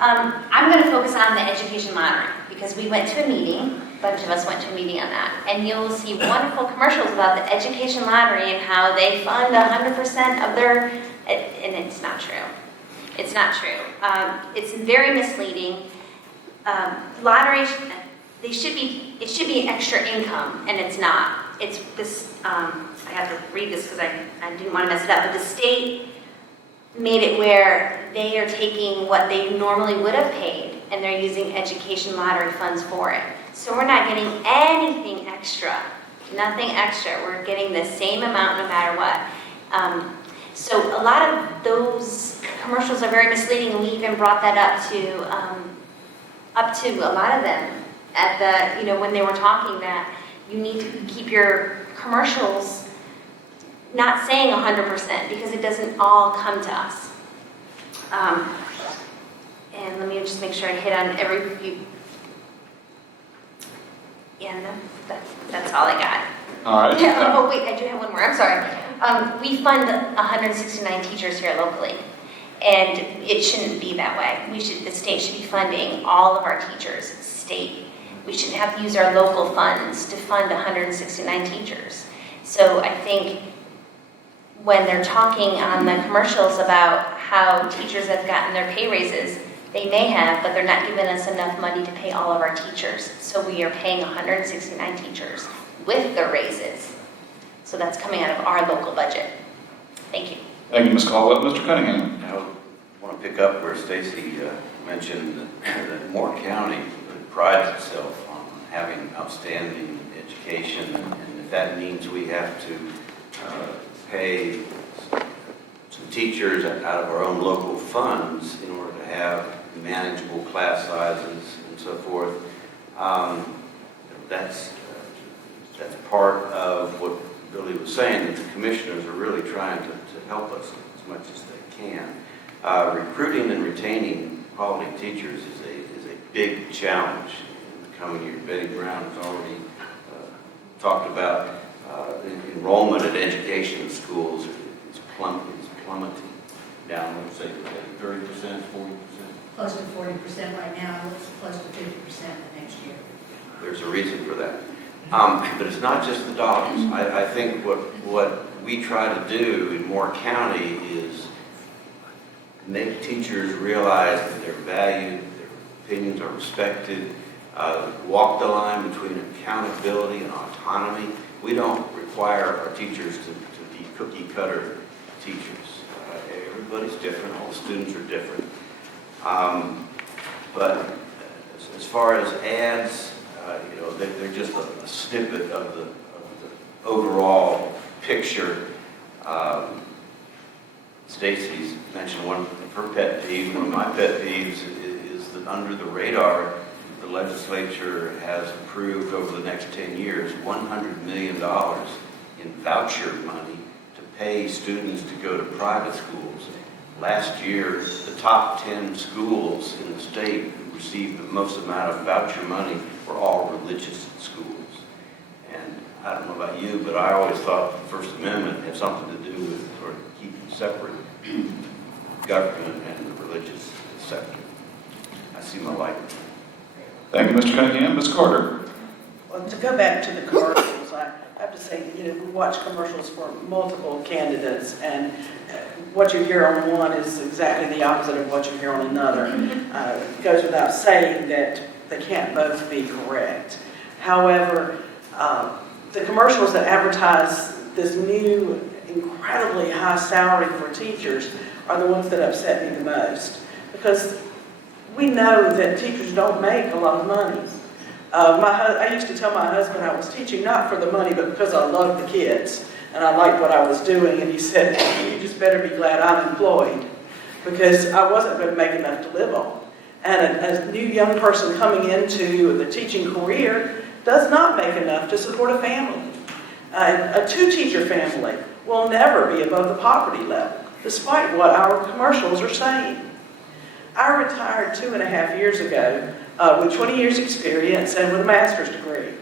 I'm going to focus on the education lottery because we went to a meeting, a bunch of us went to a meeting on that, and you'll see wonderful commercials about the education lottery and how they fund 100% of their, and it's not true. It's not true. It's very misleading. Lotteries, it should be extra income, and it's not. It's this, I have to read this because I didn't want to mess it up, but the state made it where they are taking what they normally would have paid, and they're using education lottery funds for it. So we're not getting anything extra, nothing extra. We're getting the same amount no matter what. So a lot of those commercials are very misleading, and we even brought that up to a lot of them at the, when they were talking that you need to keep your commercials not saying 100% because it doesn't all come to us. And let me just make sure I hit on every few. Yeah, no, that's all I got. All right. Yeah, oh, wait, I do have one more. I'm sorry. We fund 169 teachers here locally, and it shouldn't be that way. The state should be funding all of our teachers. It's state. We shouldn't have to use our local funds to fund 169 teachers. So I think when they're talking on the commercials about how teachers have gotten their pay raises, they may have, but they're not giving us enough money to pay all of our teachers. So we are paying 169 teachers with the raises. So that's coming out of our local budget. Thank you. Thank you, Ms. Caldwell. Mr. Cunningham. I want to pick up where Stacey mentioned that Moore County prides itself on having outstanding education, and if that means we have to pay some teachers out of our own local funds in order to have manageable class sizes and so forth. That's part of what Billy was saying, that the commissioners are really trying to help us as much as they can. Recruiting and retaining quality teachers is a big challenge in the coming year. Betty Brown has already talked about enrollment at education schools is plummeting down, let's say 30%, 40%. Close to 40% right now, it's close to 50% the next year. There's a reason for that. But it's not just the dollars. I think what we try to do in Moore County is make teachers realize that they're valued, their opinions are respected, walk the line between accountability and autonomy. We don't require our teachers to be cookie cutter teachers. Everybody's different, all the students are different. But as far as ads, they're just a snippet of the overall picture. Stacey's mentioned one of her pet peeves. One of my pet peeves is that under the radar, the legislature has approved over the next 10 years $100 million in voucher money to pay students to go to private schools. Last year, the top 10 schools in the state who received the most amount of voucher money were all religious schools. And I don't know about you, but I always thought the First Amendment had something to do with sort of keeping separate government and the religious sector. I see my light. Thank you, Mr. Cunningham. Ms. Carter. Well, to go back to the commercials, I have to say, we watch commercials for multiple candidates, and what you hear on one is exactly the opposite of what you hear on another. It goes without saying that they can't both be correct. However, the commercials that advertise this new, incredibly high salary for teachers are the ones that upset me the most, because we know that teachers don't make a lot of money. I used to tell my husband I was teaching not for the money, but because I loved the kids and I liked what I was doing. And he said, "You just better be glad I'm employed," because I wasn't going to make enough to live on. And a new young person coming into the teaching career does not make enough to support a family. A two-teacher family will never be above the poverty level, despite what our commercials are saying. I retired 2.5 years ago with 20 years experience and with a master's degree.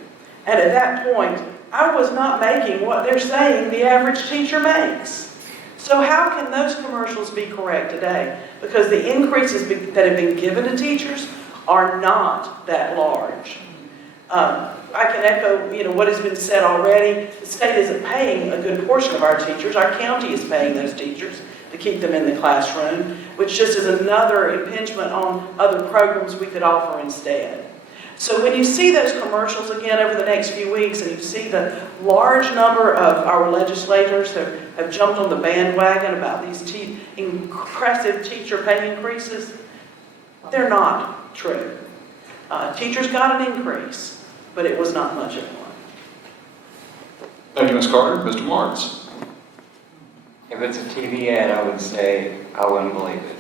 And at that point, I was not making what they're saying the average teacher makes. So how can those commercials be correct today? Because the increases that have been given to teachers are not that large. I can echo, what has been said already. The state isn't paying a good portion of our teachers. Our county is paying those teachers to keep them in the classroom, which just is another impingement on other programs we could offer instead. So when you see those commercials again over the next few weeks, and you see the large number of our legislators have jumped on the bandwagon about these impressive teacher pay increases, they're not true. Teachers got an increase, but it was not much of one. Thank you, Ms. Carter. Mr. Marts. If it's a TV ad, I would say I wouldn't believe it.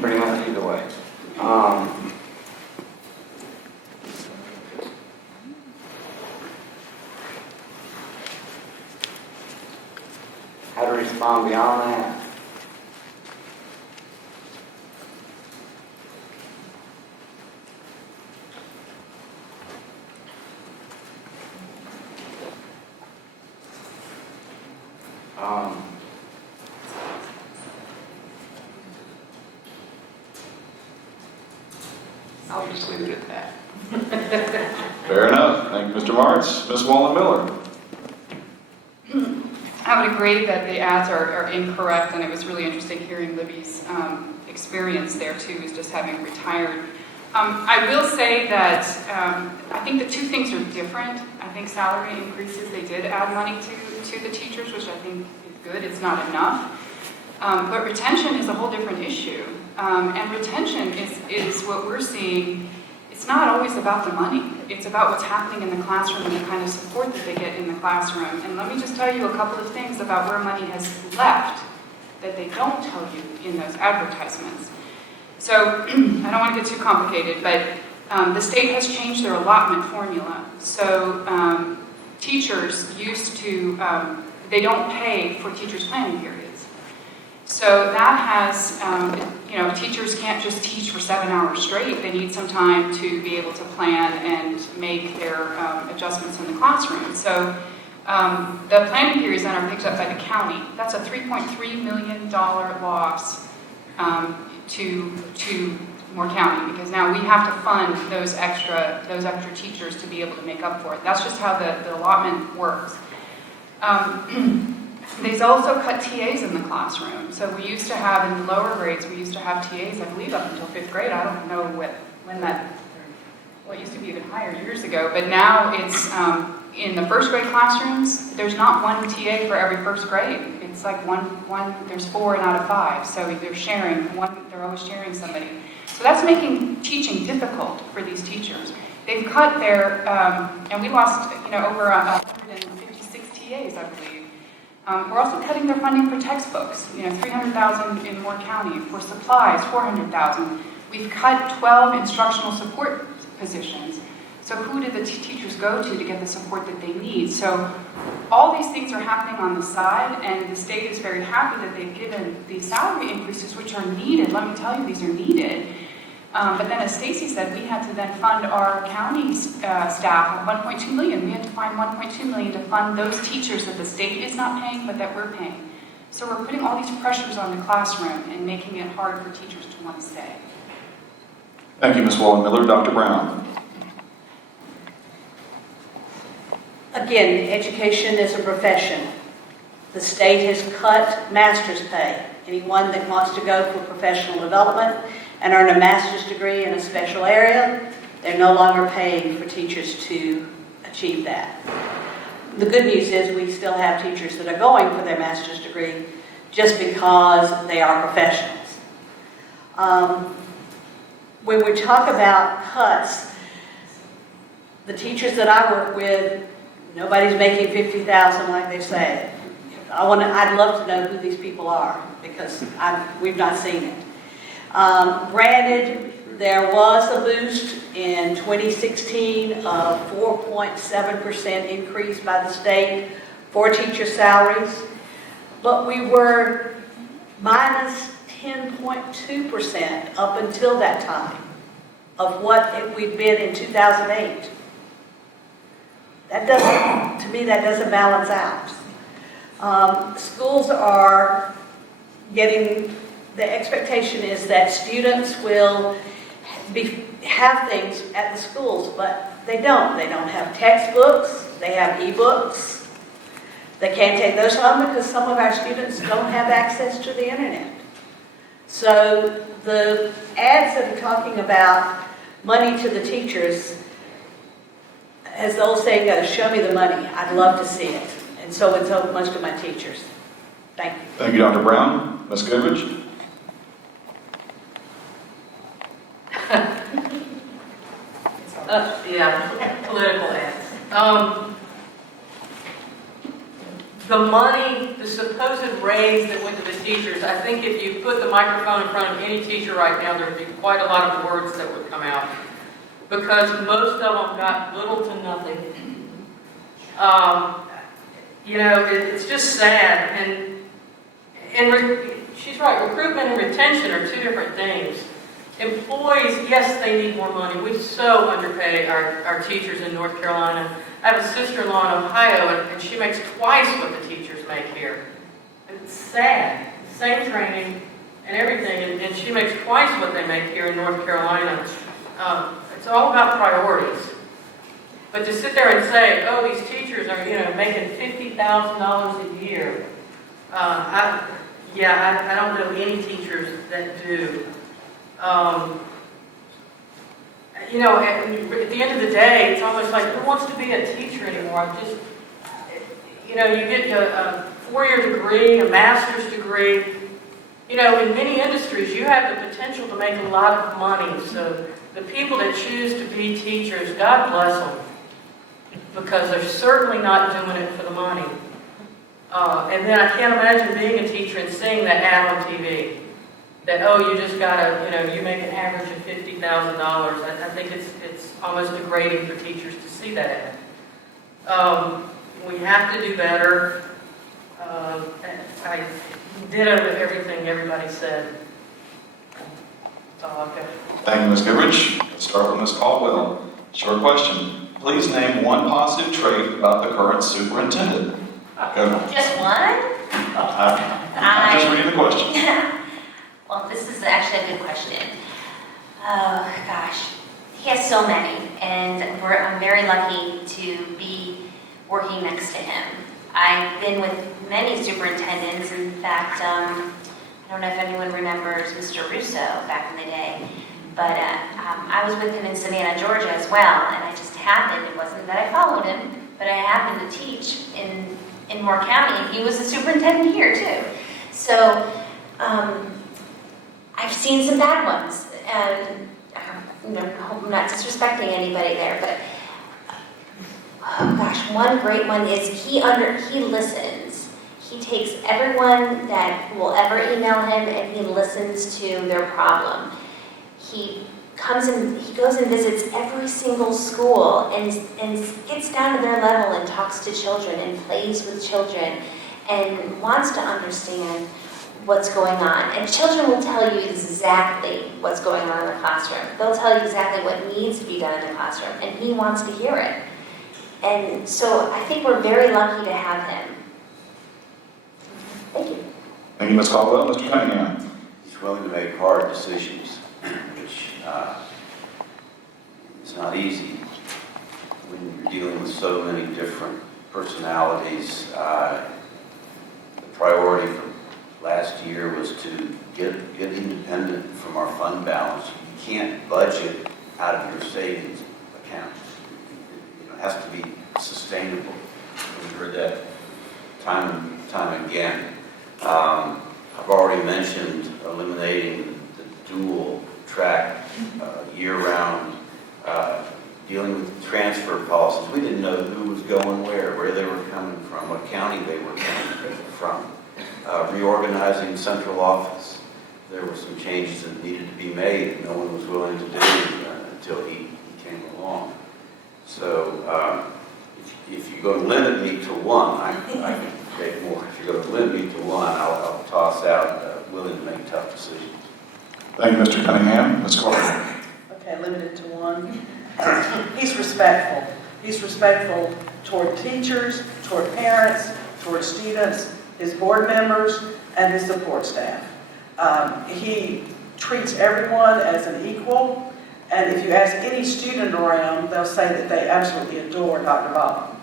Pretty much either way. How to respond beyond that? I'll just leave it at that. Fair enough. Thank you, Mr. Marts. Ms. Wallin-Miller. I would agree that the ads are incorrect, and it was really interesting hearing Libby's experience there too, is just having retired. I will say that I think the two things are different. I think salary increases, they did add money to the teachers, which I think is good. It's not enough. But retention is a whole different issue. And retention is what we're seeing. It's not always about the money. It's about what's happening in the classroom and the kind of support that they get in the classroom. And let me just tell you a couple of things about where money has left that they don't tell you in those advertisements. So I don't want to get too complicated, but the state has changed their allotment formula. So teachers used to, they don't pay for teachers' planning periods. So that has, teachers can't just teach for 7 hours straight. They need some time to be able to plan and make their adjustments in the classroom. So the planning periods then are picked up by the county. That's a $3.3 million loss to Moore County, because now we have to fund those extra teachers to be able to make up for it. That's just how the allotment works. They've also cut TAs in the classroom. So we used to have, in the lower grades, we used to have TAs, I believe, up until 5th grade. I don't know when that, well, it used to be even higher years ago, but now it's, in the 1st grade classrooms, there's not one TA for every 1st grade. It's like there's 4 out of 5. So they're sharing, they're always sharing somebody. So that's making teaching difficult for these teachers. They've cut their, and we lost, over 156 TAs, I believe. We're also cutting their funding for textbooks, $300,000 in Moore County. For supplies, $400,000. We've cut 12 instructional support positions. So who do the teachers go to get the support that they need? So all these things are happening on the side, and the state is very happy that they've given these salary increases, which are needed. Let me tell you, these are needed. But then, as Stacey said, we had to then fund our county staff of $1.2 million. We had to find $1.2 million to fund those teachers that the state is not paying, but that we're paying. So we're putting all these pressures on the classroom and making it hard for teachers to want to stay. Thank you, Ms. Wallin-Miller. Dr. Brown. Again, education is a profession. The state has cut master's pay. Anyone that wants to go for professional development and earn a master's degree in a special area, they're no longer paying for teachers to achieve that. The good news is we still have teachers that are going for their master's degree just because they are professionals. When we talk about cuts, the teachers that I work with, nobody's making $50,000 like they say. I'd love to know who these people are, because we've not seen it. Granted, there was a boost in 2016 of 4.7% increase by the state for teacher salaries, but we were minus 10.2% up until that time of what we'd been in 2008. To me, that doesn't balance out. Schools are getting, the expectation is that students will have things at the schools, but they don't. They don't have textbooks, they have e-books. They can't take those home because some of our students don't have access to the internet. So the ads that are talking about money to the teachers, as the old saying goes, show me the money. I'd love to see it. And so would so much of my teachers. Thank you. Thank you, Dr. Brown. Ms. Goodridge. Political ads. The money, the supposed raise that went to the teachers, I think if you put the microphone in front of any teacher right now, there would be quite a lot of words that would come out. Because most of them got little to nothing. It's just sad. And she's right, recruitment and retention are two different things. Employees, yes, they need more money. We so underpay our teachers in North Carolina. I have a sister-in-law in Ohio, and she makes twice what the teachers make here. It's sad. Same training and everything, and she makes twice what they make here in North Carolina. It's all about priorities. But to sit there and say, oh, these teachers are, making $50,000 a year. I don't know any teachers that do. At the end of the day, it's almost like, who wants to be a teacher anymore? You get a 4-year degree, a master's degree. In many industries, you have the potential to make a lot of money. So the people that choose to be teachers, God bless them, because they're certainly not doing it for the money. And then I can't imagine being a teacher and seeing that ad on TV. that, oh, you just gotta, you make an average of $50,000. I think it's almost degrading for teachers to see that. We have to do better. I ditto everything everybody said. That's all I've got. Thank you, Ms. Goodridge. Let's start with Ms. Caldwell. Short question. Please name one positive trait about the current superintendent. Go. Just one? I'm just reading the question. Well, this is actually a good question. Oh, gosh. He has so many, and I'm very lucky to be working next to him. I've been with many superintendents. In fact, I don't know if anyone remembers Mr. Russo back in the day, but I was with him in Savannah, Georgia as well, and I just happened, it wasn't that I followed him, but I happened to teach in Moore County, and he was the superintendent here too. So I've seen some bad ones, and I hope I'm not disrespecting anybody there, but oh gosh, one great one is he listens. He takes everyone that will ever email him and he listens to their problem. He goes and visits every single school and gets down to their level and talks to children and plays with children and wants to understand what's going on. And children will tell you exactly what's going on in the classroom. They'll tell you exactly what needs to be done in the classroom, and he wants to hear it. And so I think we're very lucky to have him. Thank you. Thank you, Ms. Caldwell. Mr. Cunningham. He's willing to make hard decisions, which is not easy when you're dealing with so many different personalities. The priority for last year was to get independent from our fund balance. You can't budget out of your savings account. It has to be sustainable. We've heard that time and time again. I've already mentioned eliminating the dual track year-round, dealing with transfer policies. We didn't know who was going where they were coming from, what county they were coming from. Reorganizing central office. There were some changes that needed to be made no one was willing to do until he came along. So if you're going to limit me to one, I can take more. If you're going to limit me to one, I'll toss out willing to make tough decisions. Thank you, Mr. Cunningham. Ms. Caldwell. Okay, limited to one. He's respectful. He's respectful toward teachers, toward parents, toward students, his board members, and his support staff. He treats everyone as an equal, and if you ask any student around, they'll say that they absolutely adore Dr. Bob,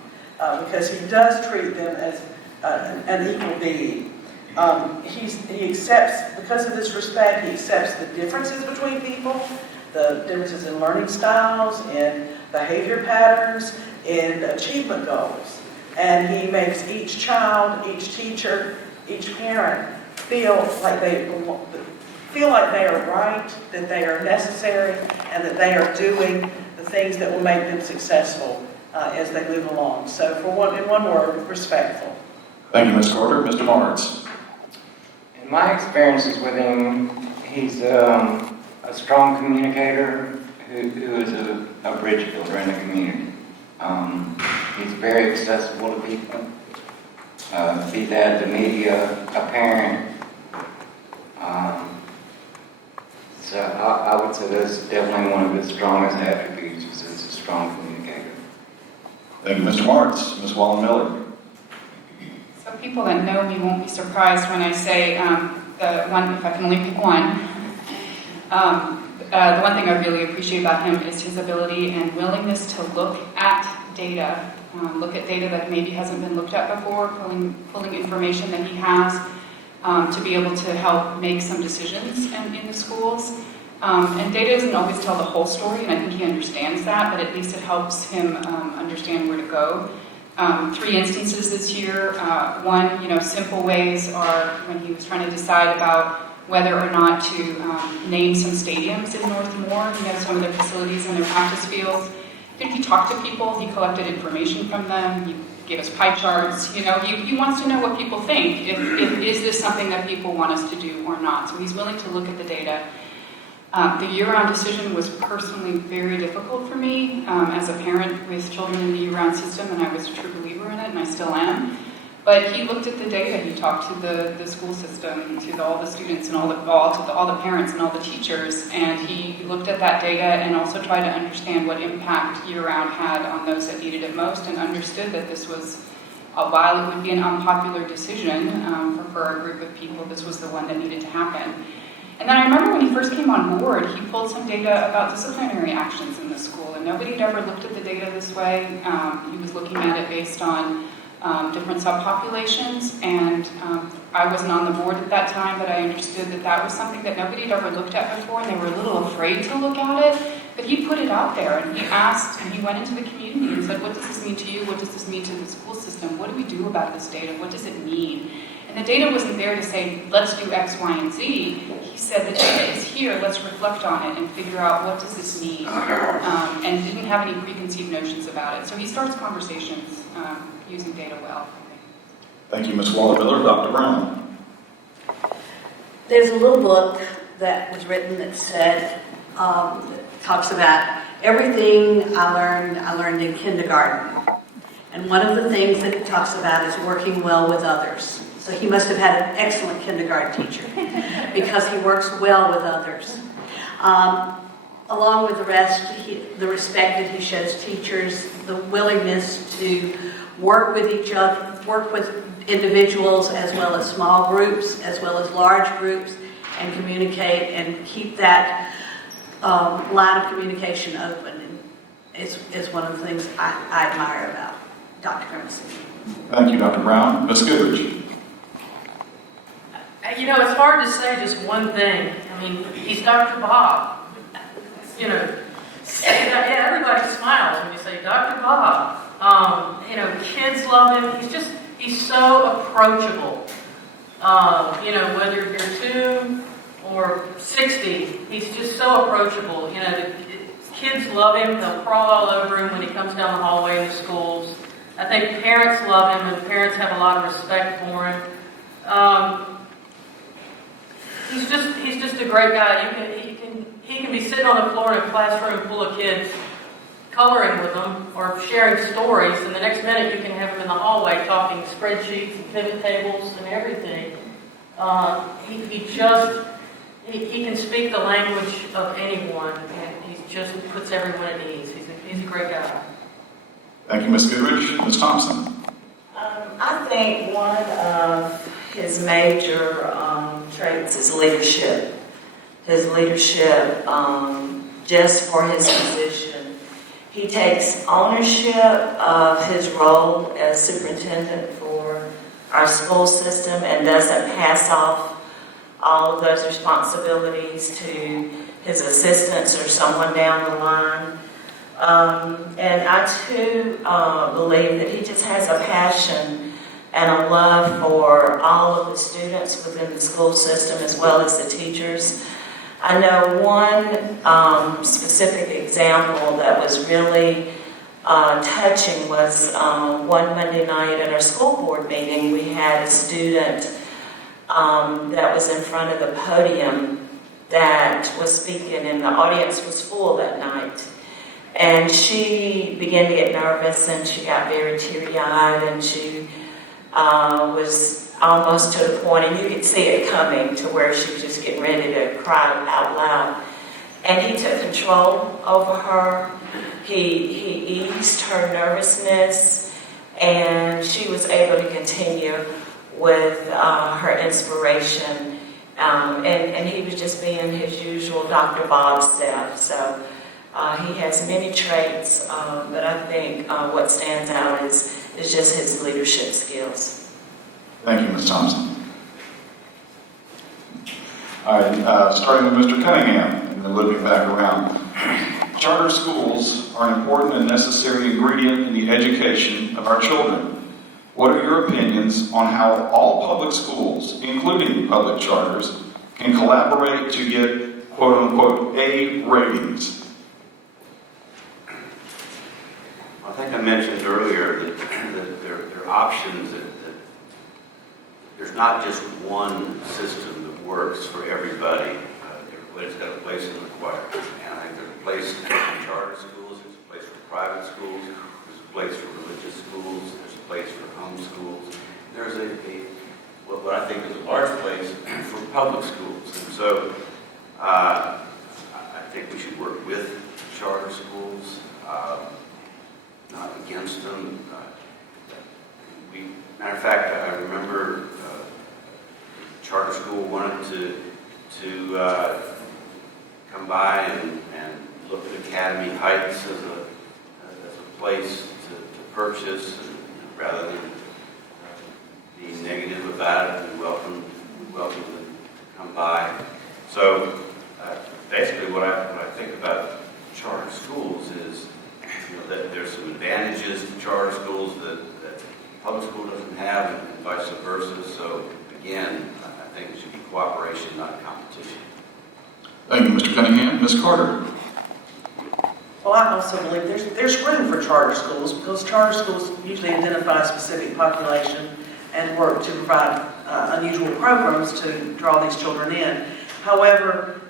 because he does treat them as an equal being. He accepts, because of this respect, he accepts the differences between people, the differences in learning styles, in behavior patterns, in achievement goals. And he makes each child, each teacher, each parent feel like they are right, that they are necessary, and that they are doing the things that will make them successful as they move along. So in one word, respectful. Thank you, Ms. Carter. Mr. Marts. In my experiences with him, he's a strong communicator who is a bridge builder in the community. He's very accessible to people, be that the media, a parent. So I would say that's definitely one of his strongest attributes is he's a strong communicator. Thank you, Mr. Marts. Ms. Wallin-Miller. So people that know me won't be surprised when I say the one, if I can only pick one. The one thing I really appreciate about him is his ability and willingness to look at data, that maybe hasn't been looked at before, pulling information that he has to be able to help make some decisions in the schools. And data doesn't always tell the whole story, and I think he understands that, but at least it helps him understand where to go. 3 instances this year. One, simple ways are when he was trying to decide about whether or not to name some stadiums in North Moore, some of their facilities and their practice fields. He talked to people, he collected information from them, he gave us pie charts. You know, he wants to know what people think. If is this something that people want us to do or not? So he's willing to look at the data. The year-round decision was personally very difficult for me as a parent with children in the year-round system, and I was a true believer in it, and I still am. But he looked at the data. He talked to the school system, to all the students, and all the parents and all the teachers, and he looked at that data and also tried to understand what impact year-round had on those that needed it most, and understood that this was, while it would be an unpopular decision for a group of people, this was the one that needed to happen. And then I remember when he first came on board, he pulled some data about disciplinary actions in the school, and nobody had ever looked at the data this way. He was looking at it based on different subpopulations, and I wasn't on the board at that time, but I understood that that was something that nobody had ever looked at before, and they were a little afraid to look at it. But he put it out there, and he asked, and he went into the community and said, what does this mean to you? What does this mean to the school system? What do we do about this data? What does it mean? And the data wasn't there to say, let's do X, Y, and Z. He said, the data is here, let's reflect on it and figure out what does this mean, and didn't have any preconceived notions about it. So he starts conversations using data well. Thank you, Ms. Wallin-Miller. Dr. Brown. There's a little book that was written that said, that talks about everything I learned in kindergarten. And one of the things that it talks about is working well with others. So he must have had an excellent kindergarten teacher because he works well with others. Along with the rest, the respect that he shows teachers, the willingness to work with each other, work with individuals as well as small groups, as well as large groups, and communicate and keep that line of communication open is one of the things I admire about Dr. Grimson. Thank you, Dr. Brown. Ms. Goodridge. You know, it's hard to say just one thing. I mean, he's Dr. Bob. You know, yeah, everybody smiles when you say Dr. Bob. You know, kids love him. He's so approachable. You know, whether you're 2 or 60, he's just so approachable. You know, the kids love him. They'll crawl all over him when he comes down the hallway in the schools. I think parents love him, and parents have a lot of respect for him. He's just a great guy. He can be sitting on the floor in a classroom full of kids, coloring with them or sharing stories, and the next minute you can have him in the hallway talking spreadsheets and pivot tables and everything. He can speak the language of anyone, and he just puts everyone at ease. He's a great guy. Thank you, Ms. Goodridge. Ms. Thompson. I think one of his major traits is leadership. His leadership, just for his position. He takes ownership of his role as superintendent for our school system and doesn't pass off all of those responsibilities to his assistants or someone down the line. And I too believe that he just has a passion and a love for all of the students within the school system as well as the teachers. I know one specific example that was really touching was one Monday night at our school board meeting. We had a student that was in front of the podium that was speaking, and the audience was full that night. And she began to get nervous, and she got very teary-eyed, and she was almost to the point, and you could see it coming, to where she was just getting ready to cry out loud. And he took control over her. He eased her nervousness, and she was able to continue with her inspiration. And he was just being his usual Dr. Bob self. So he has many traits, but I think what stands out is just his leadership skills. Thank you, Ms. Thompson. All right, starting with Mr. Cunningham, and then looping back around. Charter schools are an important and necessary ingredient in the education of our children. What are your opinions on how all public schools, including public charters, can collaborate to get quote-unquote A ratings? I think I mentioned earlier that not just one system that works for everybody. Everybody's got a place in the choir. And I think there's a place in charter schools, there's a place for private schools, there's a place for religious schools, there's a place for home schools. There's what I think is a large place for public schools. And so I think we should work with charter schools, not against them. Matter of fact, I remember charter school wanted to come by and look at Academy Heights as a place to purchase, and, rather than be negative about it, we welcome them to come by. So basically, what I think about charter schools is, that there's some advantages to charter schools that public school doesn't have, and vice versa. So again, I think it should be cooperation, not competition. Thank you, Mr. Cunningham. Ms. Carter? Well, I also believe there's room for charter schools, because charter schools usually identify a specific population and work to provide unusual programs to draw these children in. However,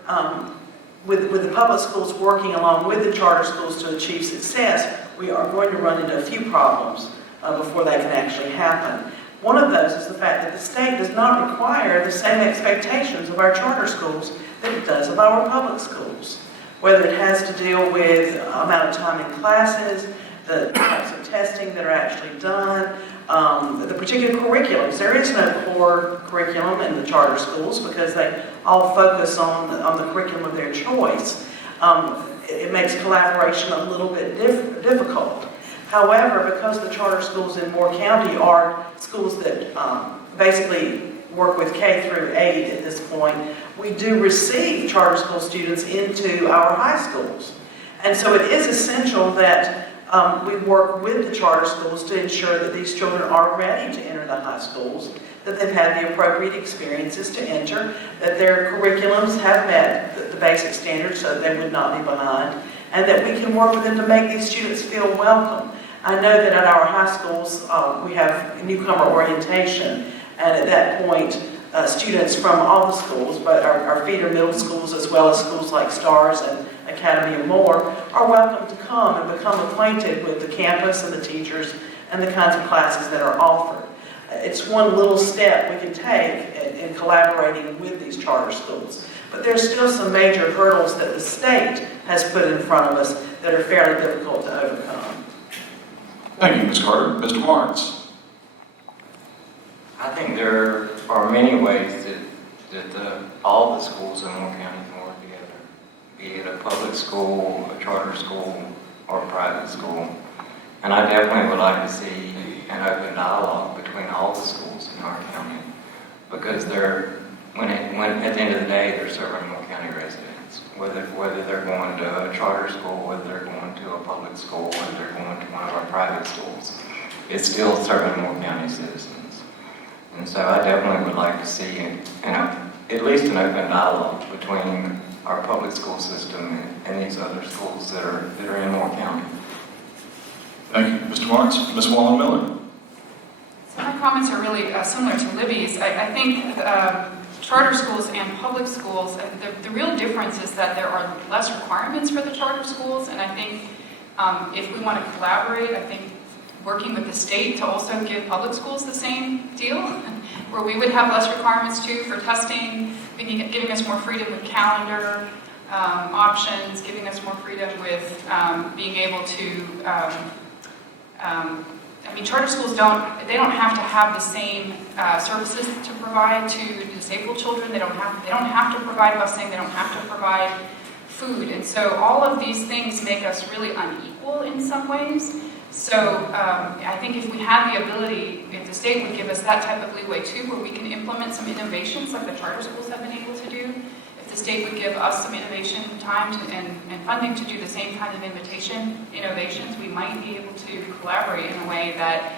with the public schools working along with the charter schools to achieve success, we are going to run into a few problems before they can actually happen. One of those is the fact that the state does not require the same expectations of our charter schools that it does of our public schools. Whether it has to deal with amount of time in classes, the types of testing that are actually done, the particular curriculums. There is no core curriculum in the charter schools because they all focus on the curriculum of their choice. It makes collaboration a little bit difficult. However, because the charter schools in Moore County are schools that basically work with K through 8 at this point, we do receive charter school students into our high schools. And so it is essential that we work with the charter schools to ensure that these children are ready to enter the high schools, that they've had the appropriate experiences to enter, that their curriculums have met the basic standards so that they would not be behind, and that we can work with them to make these students feel welcome. I know that at our high schools, we have newcomer orientation, and at that point, students from all the schools, but our feeder middle schools as well as schools like Stars and Academy and Moore, are welcome to come and become acquainted with the campus and the teachers and the kinds of classes that are offered. It's one little step we can take in collaborating with these charter schools. But there's still some major hurdles that the state has put in front of us that are fairly difficult to overcome. Thank you, Ms. Carter. Mr. Marts? I think there are many ways that all the schools in Moore County can work together, be it a public school, a charter school, or a private school. And I definitely would like to see an open dialogue between all the schools in our county, because when at the end of the day, they're serving Moore County residents, whether they're going to a charter school, whether they're going to a public school, whether they're going to one of our private schools. It's still serving Moore County citizens. And so I definitely would like to see at least an open dialogue between our public school system and these other schools that are in Moore County. Thank you, Mr. Marts. Ms. Wallin-Miller? So my comments are really similar to Libby's. I think charter schools and public schools, the real difference is that there are less requirements for the charter schools, and I think if we want to collaborate, I think working with the state to also give public schools the same deal, where we would have less requirements too for testing, giving us more freedom with calendar options, giving us more freedom with being able to, charter schools don't have to have the same services to provide to disabled children. They don't have to provide busing. They don't have to provide food. And so all of these things make us really unequal in some ways. So I think if we had the ability, if the state would give us that type of leeway too, where we can implement some innovations like the charter schools have been able to do, if the state would give us some innovation time and funding to do the same kind of innovations, we might be able to collaborate in a way that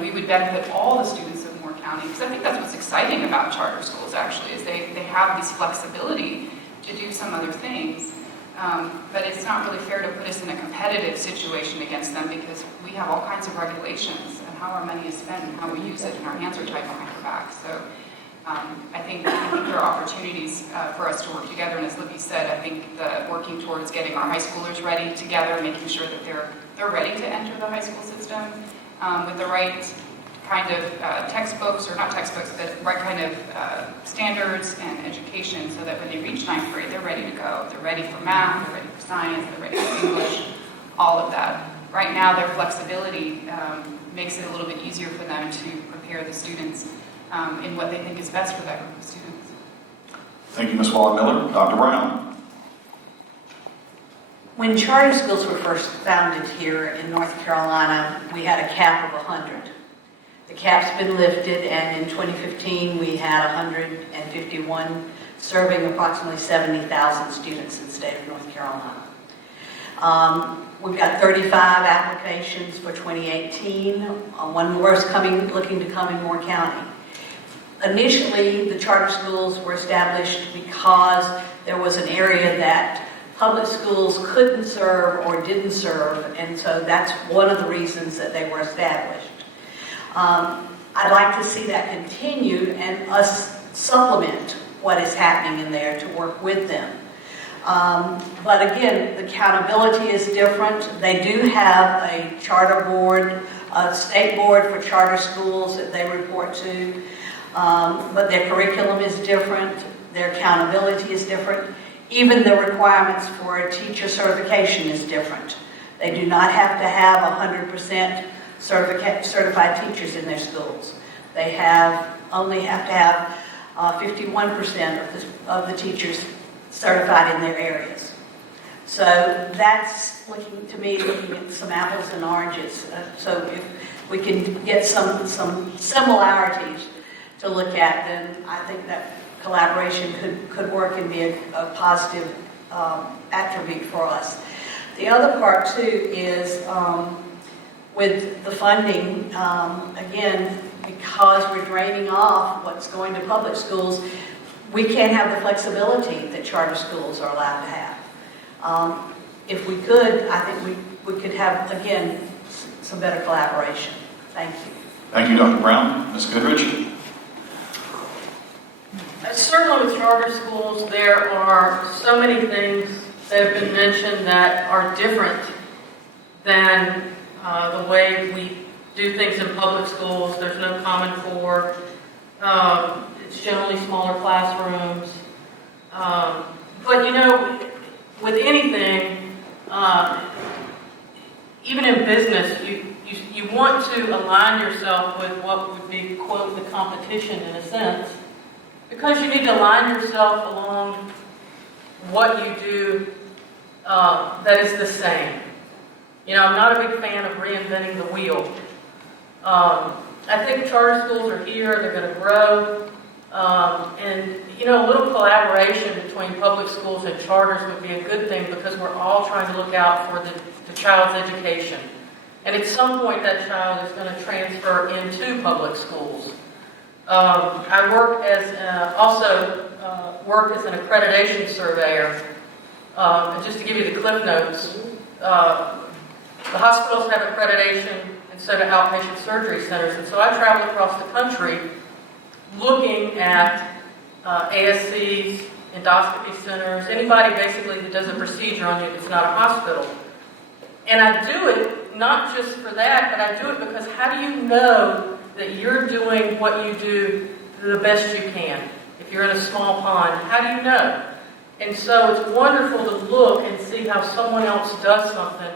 we would benefit all the students of Moore County. Because I think that's what's exciting about charter schools actually, is they have this flexibility to do some other things. But it's not really fair to put us in a competitive situation against them because we have all kinds of regulations and how our money is spent and how we use it, and our hands are tied behind our back. So I think there are opportunities for us to work together, and as Libby said, I think working towards getting our high schoolers ready together, making sure that they're ready to enter the high school system with the right kind of textbooks, or not textbooks, but right kind of standards and education, so that when they reach 9th grade, they're ready to go. They're ready for math, they're ready for science, they're ready for English, all of that. Right now, their flexibility makes it a little bit easier for them to prepare the students in what they think is best for that group of students. Thank you, Ms. Wallin-Miller. Dr. Brown. When charter schools were first founded here in North Carolina, we had a cap of 100. The cap's been lifted, and in 2015 we had 151, serving approximately 70,000 students in the state of North Carolina. We've got 35 applications for 2018. One more is looking to come in Moore County. Initially, the charter schools were established because there was an area that public schools couldn't serve or didn't serve, and so that's one of the reasons that they were established. I'd like to see that continue and us supplement what is happening in there to work with them. But again, the accountability is different. They do have a charter board, a state board for charter schools that they report to, but their curriculum is different, their accountability is different. Even the requirements for a teacher certification is different. They do not have to have 100% certified teachers in their schools. They only have to have 51% of the teachers certified in their areas. So that's looking at some apples and oranges. So if we can get some similarities to look at, then I think that collaboration could work and be a positive attribute for us. The other part too is with the funding, again, because we're draining off what's going to public schools, we can't have the flexibility that charter schools are allowed to have. If we could, I think we could have, again, some better collaboration. Thank you. Thank you, Dr. Brown. Ms. Goodridge. Certainly with charter schools, there are so many things that have been mentioned that are different than the way we do things in public schools. There's no Common Core. It's generally smaller classrooms. But you know, with anything, even in business, you want to align yourself with what would be, quote, the competition in a sense, because you need to align yourself along what you do that is the same. You know, I'm not a big fan of reinventing the wheel. I think charter schools are here, they're going to grow, and you know, a little collaboration between public schools and charters would be a good thing, because we're all trying to look out for the child's education. And at some point that child is going to transfer into public schools. I work also work as an accreditation surveyor. And just to give you the cliff notes, the hospitals have accreditation, and so do outpatient surgery centers. And so I travel across the country looking at ASCs, endoscopy centers, anybody basically that does a procedure on you that's not a hospital. And I do it not just for that, but I do it because how do you know that you're doing what you do the best you can? If you're in a small pond, how do you know? And so it's wonderful to look and see how someone else does something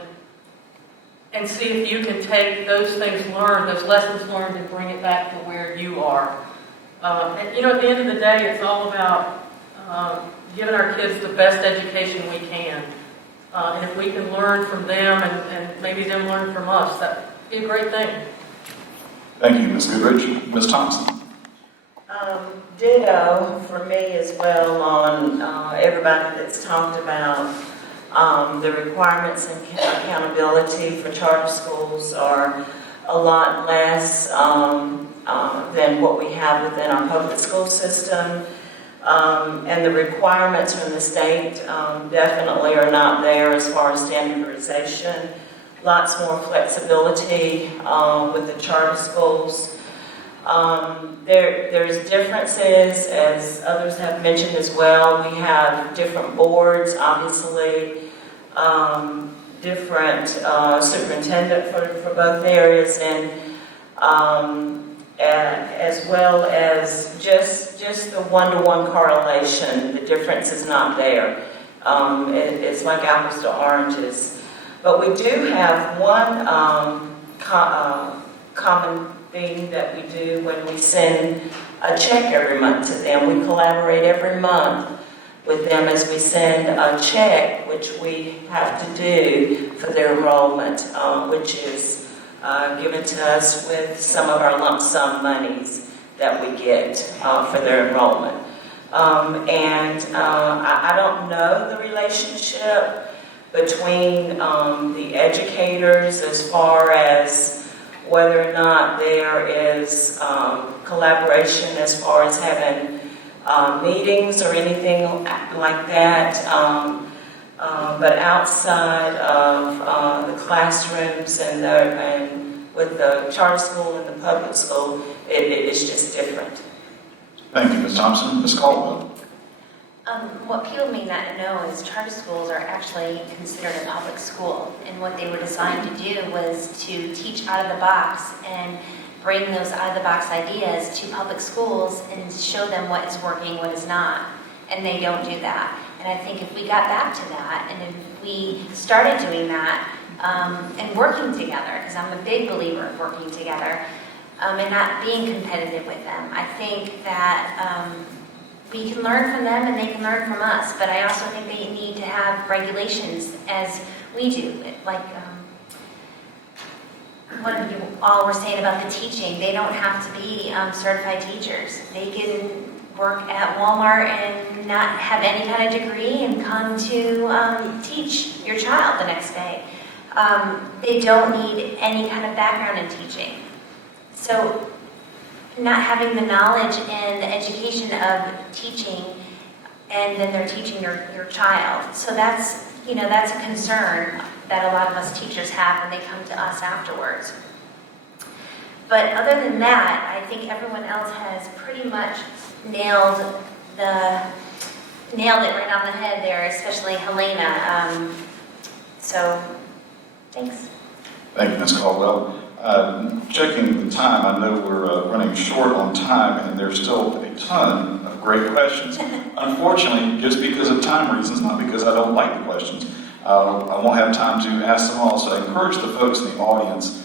and see if you can take those things learned, those lessons learned, and bring it back to where you are. And you know, at the end of the day, it's all about giving our kids the best education we can. And if we can learn from them and maybe them learn from us, that would be a great thing. Thank you, Ms. Goodridge. Ms. Thompson. Ditto for me as well on everybody that's talked about the requirements and accountability for charter schools are a lot less than what we have within our public school system. And the requirements from the state definitely are not there as far as standardization. lots more flexibility with the charter schools. There's differences, as others have mentioned as well. We have different boards, obviously, different superintendent for both areas, and as well as just the one-to-one correlation. The difference is not there. It's like apples to oranges. But we do have one common thing that we do when we send a check every month to them. We collaborate every month with them as we send a check, which we have to do for their enrollment, which is given to us with some of our lump sum monies that we get for their enrollment. I don't know the relationship between the educators as far as whether or not there is collaboration as far as having meetings or anything like that. But outside of the classrooms and with the charter school and the public school, it's just different. Thank you, Ms. Thompson. Ms. Caldwell. What people may not know is charter schools are actually considered a public school, and what they were designed to do was to teach out of the box and bring those out of the box ideas to public schools and show them what is working, what is not, and they don't do that. And I think if we got back to that, and if we started doing that and working together, because I'm a big believer of working together, and not being competitive with them, I think that we can learn from them and they can learn from us, but I also think they need to have regulations as we do. Like what you all were saying about the teaching, they don't have to be certified teachers. They can work at Walmart and not have any kind of degree and come to teach your child the next day. They don't need any kind of background in teaching. So not having the knowledge and the education of teaching, and then they're teaching your child. So that's a concern that a lot of us teachers have when they come to us afterwards. But other than that, I think everyone else has pretty much nailed it right on the head there, especially Helena. So, thanks. Thank you, Ms. Caldwell. Checking the time, I know we're running short on time, and there's still a ton of great questions. Unfortunately, just because of time reasons, not because I don't like the questions, I won't have time to ask them all. So I encourage the folks in the audience,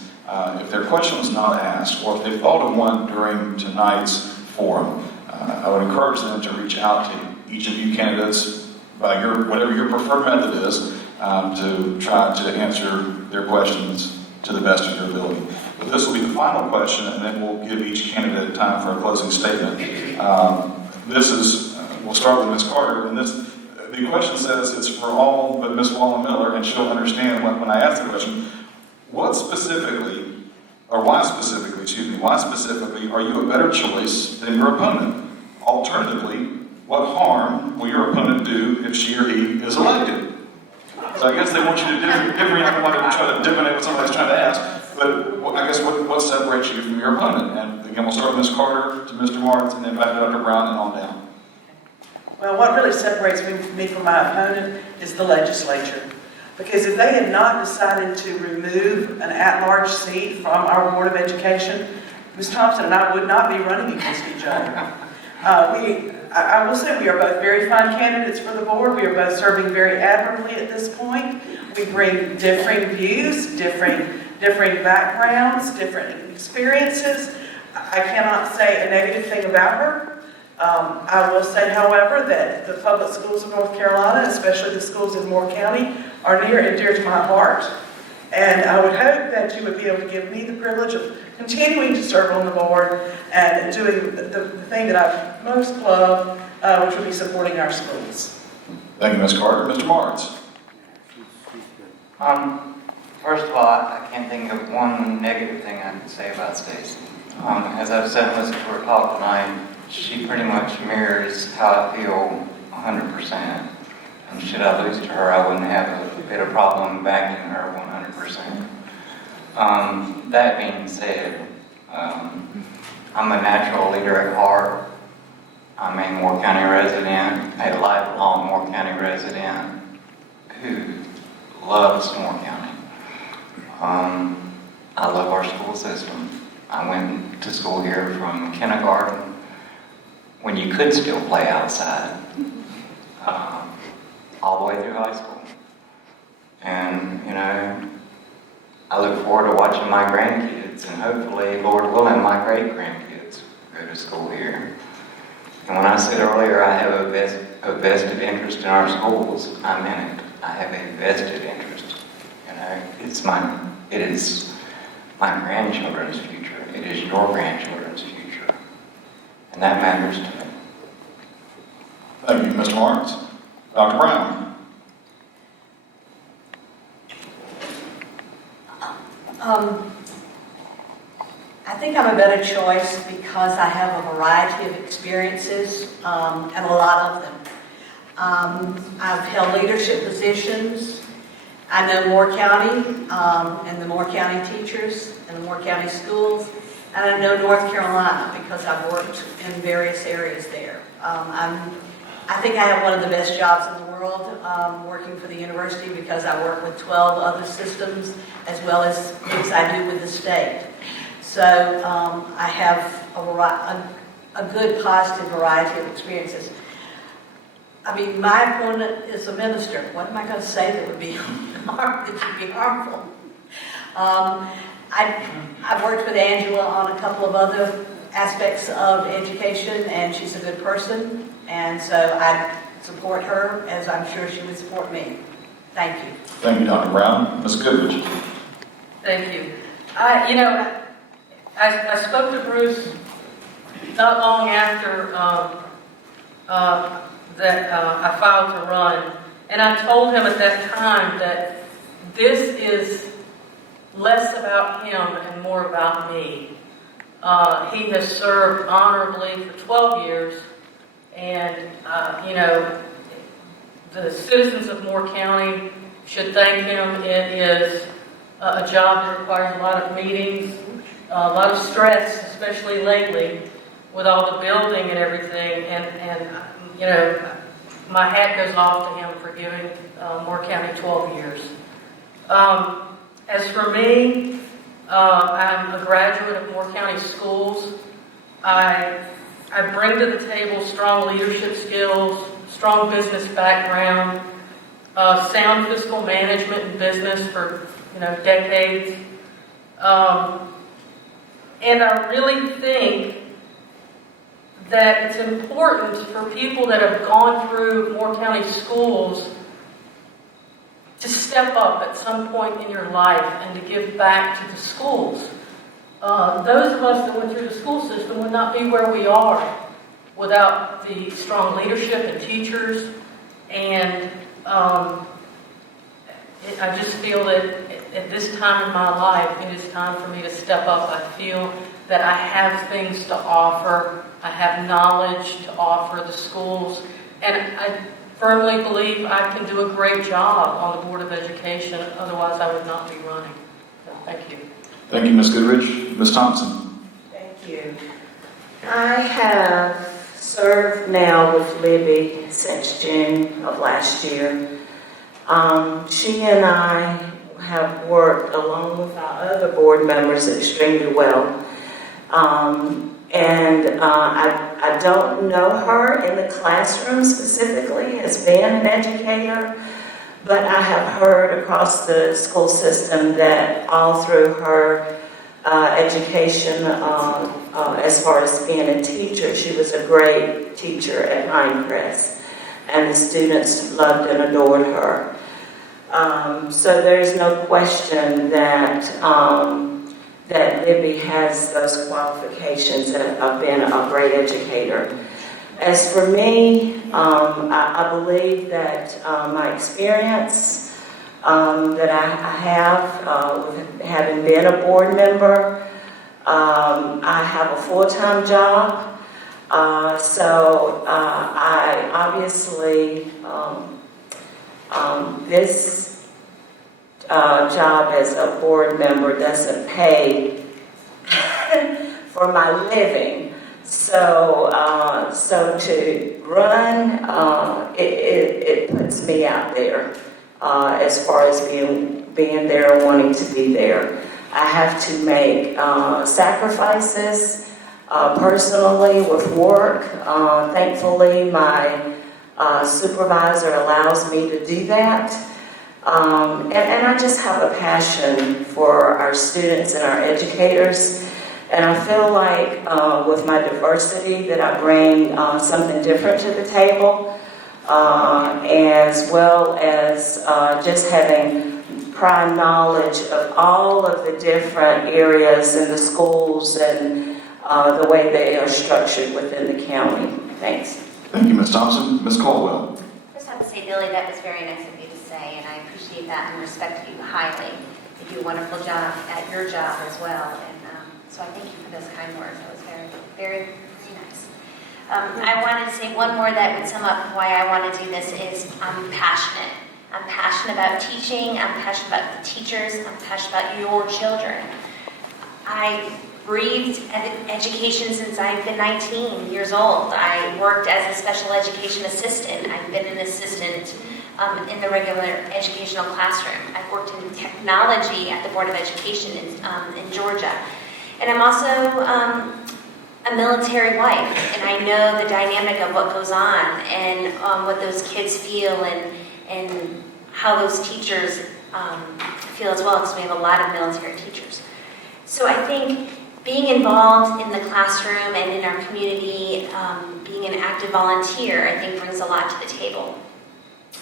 if their question was not asked, or if they thought of one during tonight's forum, I would encourage them to reach out to each of you candidates by whatever your preferred method is, to try to answer their questions to the best of your ability. But this will be the final question, and then we'll give each candidate time for a closing statement. We'll start with Ms. Carter, and the question says it's for all but Ms. Wallin-Miller, and she'll understand when I ask the question, why specifically are you a better choice than your opponent? Alternatively, what harm will your opponent do if she or he is elected? So I guess they want you to differentiate. I don't want to try to divinate what somebody's trying to ask, but I guess what separates you from your opponent? And again, we'll start with Ms. Carter to Mr. Marts, and then back to Dr. Brown and on down. Well, what really separates me from my opponent is the legislature. Because if they had not decided to remove an at-large seat from our Board of Education, Ms. Thompson and I would not be running against each other. I will say we are both very fine candidates for the board. We are both serving very admirably at this point. We bring differing views, differing backgrounds, different experiences. I cannot say a negative thing about her. I will say, however, that the public schools of North Carolina, especially the schools in Moore County, are near and dear to my heart. And I would hope that you would be able to give me the privilege of continuing to serve on the board and doing the thing that I most love, which would be supporting our schools. Thank you, Ms. Carter. Mr. Marts. First of all, I can't think of one negative thing I can say about Stacey. As I've said and listened to her talk tonight, she pretty much mirrors how I feel 100%. And should I lose to her, I wouldn't have a bit of problem backing her 100%. That being said, I'm a natural leader at heart. I'm a Moore County resident, a lifelong Moore County resident who loves Moore County. I love our school system. I went to school here from kindergarten when you could still play outside, all the way through high school. And, you know, I look forward to watching my grandkids, and hopefully, Lord willing, my great-grandkids go to school here. And when I said earlier I have a vested interest in our schools, I meant it. I have a vested interest. You know, it is my grandchildren's future. It is your grandchildren's future. And that matters to me. Thank you, Mr. Marts. Dr. Brown. I think I'm a better choice because I have a variety of experiences, and a lot of them. I've held leadership positions. I know Moore County, and the Moore County teachers, and the Moore County schools, and I know North Carolina because I've worked in various areas there. I think I have one of the best jobs in the world, working for the university because I work with 12 other systems as well as things I do with the state. So I have a good, positive variety of experiences. I mean, my opponent is a minister. What am I going to say that would be harmful? I've worked with Angela on a couple of other aspects of education, and she's a good person. And so I support her, as I'm sure she would support me. Thank you. Thank you, Dr. Brown. Ms. Goodridge. Thank you. I spoke to Bruce not long after I filed to run, and I told him at that time that this is less about him and more about me. He has served honorably for 12 years, and the citizens of Moore County should thank him. It is a job that requires a lot of meetings, a lot of stress, especially lately with all the building and everything. And my hat goes off to him for giving Moore County 12 years. As for me, I'm a graduate of Moore County schools. I bring to the table strong leadership skills, strong business background, sound fiscal management and business for decades. And I really think that it's important for people that have gone through Moore County schools to step up at some point in your life and to give back to the schools. Those of us that went through the school system would not be where we are without the strong leadership and teachers. And I just feel that at this time in my life, it is time for me to step up. I feel that I have things to offer. I have knowledge to offer the schools. And I firmly believe I can do a great job on the Board of Education. Otherwise, I would not be running. So, thank you. Thank you, Ms. Goodridge. Ms. Thompson. Thank you. I have served now with Libby since June of last year. She and I have worked along with our other board members extremely well. I don't know her in the classroom specifically as being an educator, but I have heard across the school system that all through her education, as far as being a teacher, she was a great teacher at Pinehurst, and the students loved and adored her. So there's no question that that Libby has those qualifications of being a great educator. As for me, I believe that my experience that I have with having been a board member, I have a full-time job, so I obviously job as a board member doesn't pay for my living. So to run, it puts me out there as far as being there and wanting to be there. I have to make sacrifices personally with work. Thankfully, my supervisor allows me to do that. And I just have a passion for our students and our educators. And I feel like with my diversity that I bring something different to the table, as well as just having prior knowledge of all of the different areas in the schools and the way they are structured within the county. Thanks. Thank you, Ms. Thompson. Ms. Caldwell. I just have to say, Billy, that was very nice of you to say, and I appreciate that and respect you highly. You do a wonderful job at your job as well, and so I thank you for those kind words. That was very, very, very nice. I wanted to say one more that would sum up why I want to do this is I'm passionate. I'm passionate about teaching. I'm passionate about the teachers. I'm passionate about your children. I breathed education since I've been 19 years old. I worked as a special education assistant. I've been an assistant in the regular educational classroom. I've worked in technology at the Board of Education in Georgia. And I'm also a military wife, and I know the dynamic of what goes on and what those kids feel and how those teachers feel as well, because we have a lot of military teachers. So I think being involved in the classroom and in our community, being an active volunteer, I think brings a lot to the table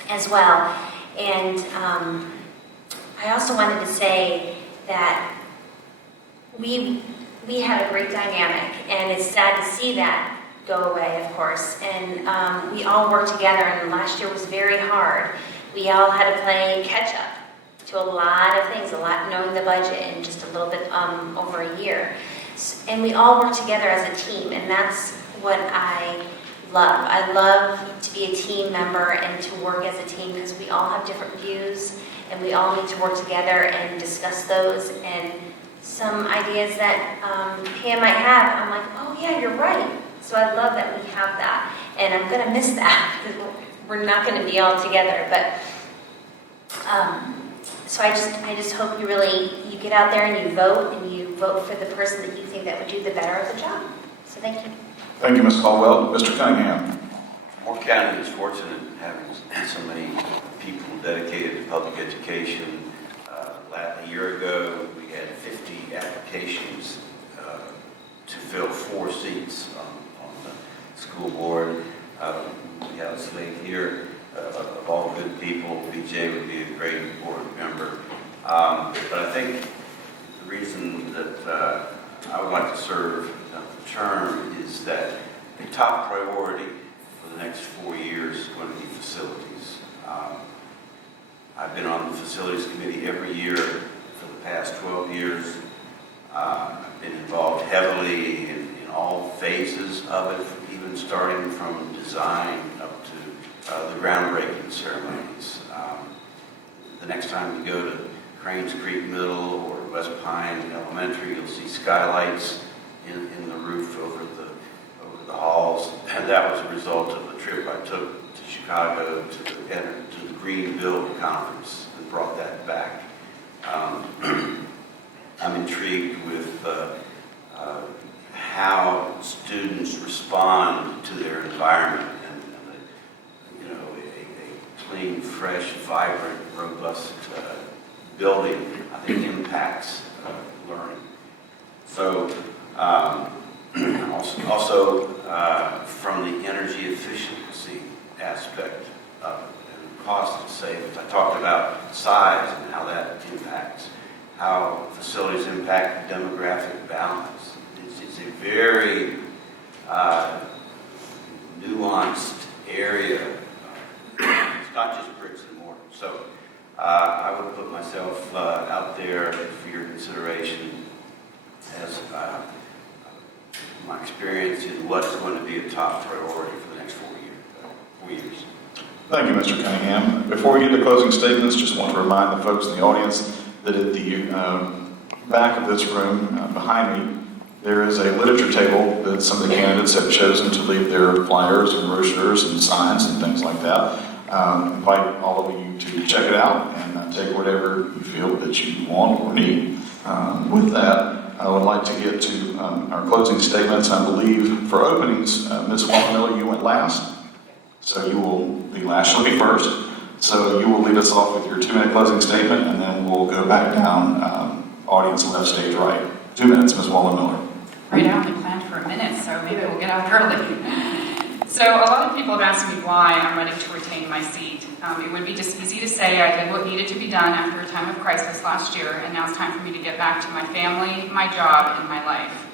as well. And I also wanted to say that we had a great dynamic, and it's sad to see that go away, of course. And we all worked together, and last year was very hard. We all had to play catch up to a lot of things, a lot knowing the budget in just a little bit over a year. And we all work together as a team, and that's what I love. I love to be a team member and to work as a team because we all have different views, and we all need to work together and discuss those. And some ideas that Pam might have, I'm like, oh yeah, you're right. So I love that we have that, and I'm going to miss that because we're not going to be all together. But so I just hope you get out there and you vote for the person that you think that would do the better of the job. So thank you. Thank you, Ms. Caldwell. Mr. Cunningham. Moore County is fortunate in having so many people dedicated to public education. A year ago, we had 50 applications to fill 4 seats on the school board. We have a slate here of all good people. BJ would be a great board member. But I think the reason that I would like to serve the term is that the top priority for the next 4 years is going to be facilities. I've been on the facilities committee every year for the past 12 years. I've been involved heavily in all phases of it, even starting from design up to the groundbreaking ceremonies. The next time you go to Cranes Creek Middle or West Pine Elementary, you'll see skylights in the roof over the halls, and that was a result of a trip I took to Chicago to the Green Build Conference and brought that back. I'm intrigued with how students respond to their environment, and a clean, fresh, vibrant, robust building, I think, impacts learning. So, also from the energy efficiency aspect of it and cost savings. I talked about size and how that impacts, how facilities impact demographic balance. It's a very nuanced area. It's not just bricks and mortar. So I would put myself out there for your consideration as my experience in what is going to be a top priority for the next 4 years. Thank you, Mr. Cunningham. Before we get to closing statements, just want to remind the folks in the audience that at the back of this room, behind me, there is a literature table that some of the candidates have chosen to leave their flyers and brochures and signs and things like that. Invite all of you to check it out and take whatever you feel that you want or need. With that, I would like to get to our closing statements. I believe for openings, Ms. Wallin-Miller, you went last, so you will be last. She'll be first. So you will lead us off with your 2-minute closing statement, and then we'll go back down audience left, stage right. 2 minutes, Ms. Wallin-Miller. Right, I only planned for a minute, so maybe we'll get out early. So a lot of people have asked me why I'm running to retain my seat. It would be just easy to say I did what needed to be done after a time of crisis last year, and now it's time for me to get back to my family, my job, and my life.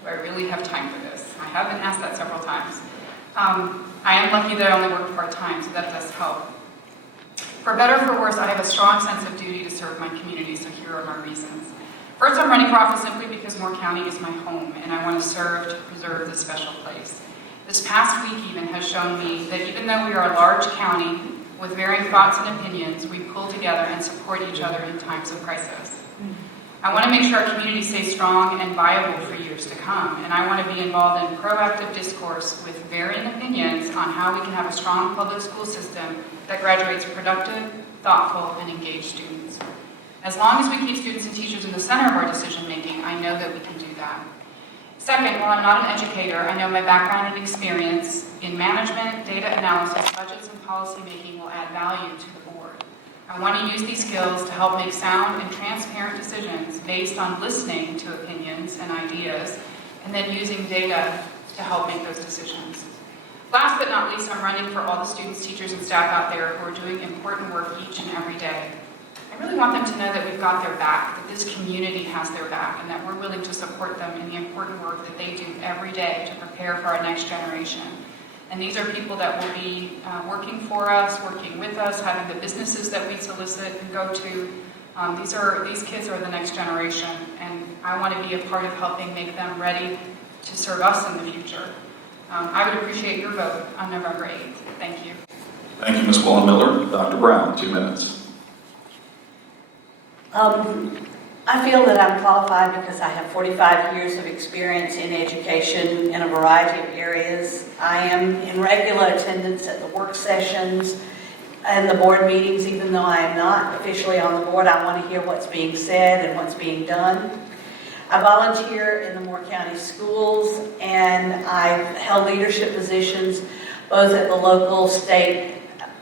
Do I really have time for this? I have been asked that several times. I am lucky that I only work part-time, so that does help. For better or for worse, I have a strong sense of duty to serve my community, so here are my reasons. First, I'm running for office simply because Moore County is my home, and I want to serve to preserve this special place. This past week even has shown me that even though we are a large county with varying thoughts and opinions, we pull together and support each other in times of crisis. I want to make sure our community stays strong and viable for years to come, and I want to be involved in proactive discourse with varying opinions on how we can have a strong public school system that graduates productive, thoughtful, and engaged students. As long as we keep students and teachers in the center of our decision-making, I know that we can do that. Second, while I'm not an educator, I know my background and experience in management, data analysis, budgets, and policymaking will add value to the board. I want to use these skills to help make sound and transparent decisions based on listening to opinions and ideas, and then using data to help make those decisions. Last but not least, I'm running for all the students, teachers, and staff out there who are doing important work each and every day. I really want them to know that we've got their back, that this community has their back, and that we're willing to support them in the important work that they do every day to prepare for our next generation. And these are people that will be working for us, working with us, having the businesses that we solicit and go to. These kids are the next generation, and I want to be a part of helping make them ready to serve us in the future. I would appreciate your vote on November 8th. Thank you. Thank you, Ms. Wallin-Miller. Dr. Brown, 2 minutes. I feel that I'm qualified because I have 45 years of experience in education in a variety of areas. I am in regular attendance at the work sessions and the board meetings, even though I am not officially on the board. I want to hear what's being said and what's being done. I volunteer in the Moore County schools, and I've held leadership positions both at the local, state,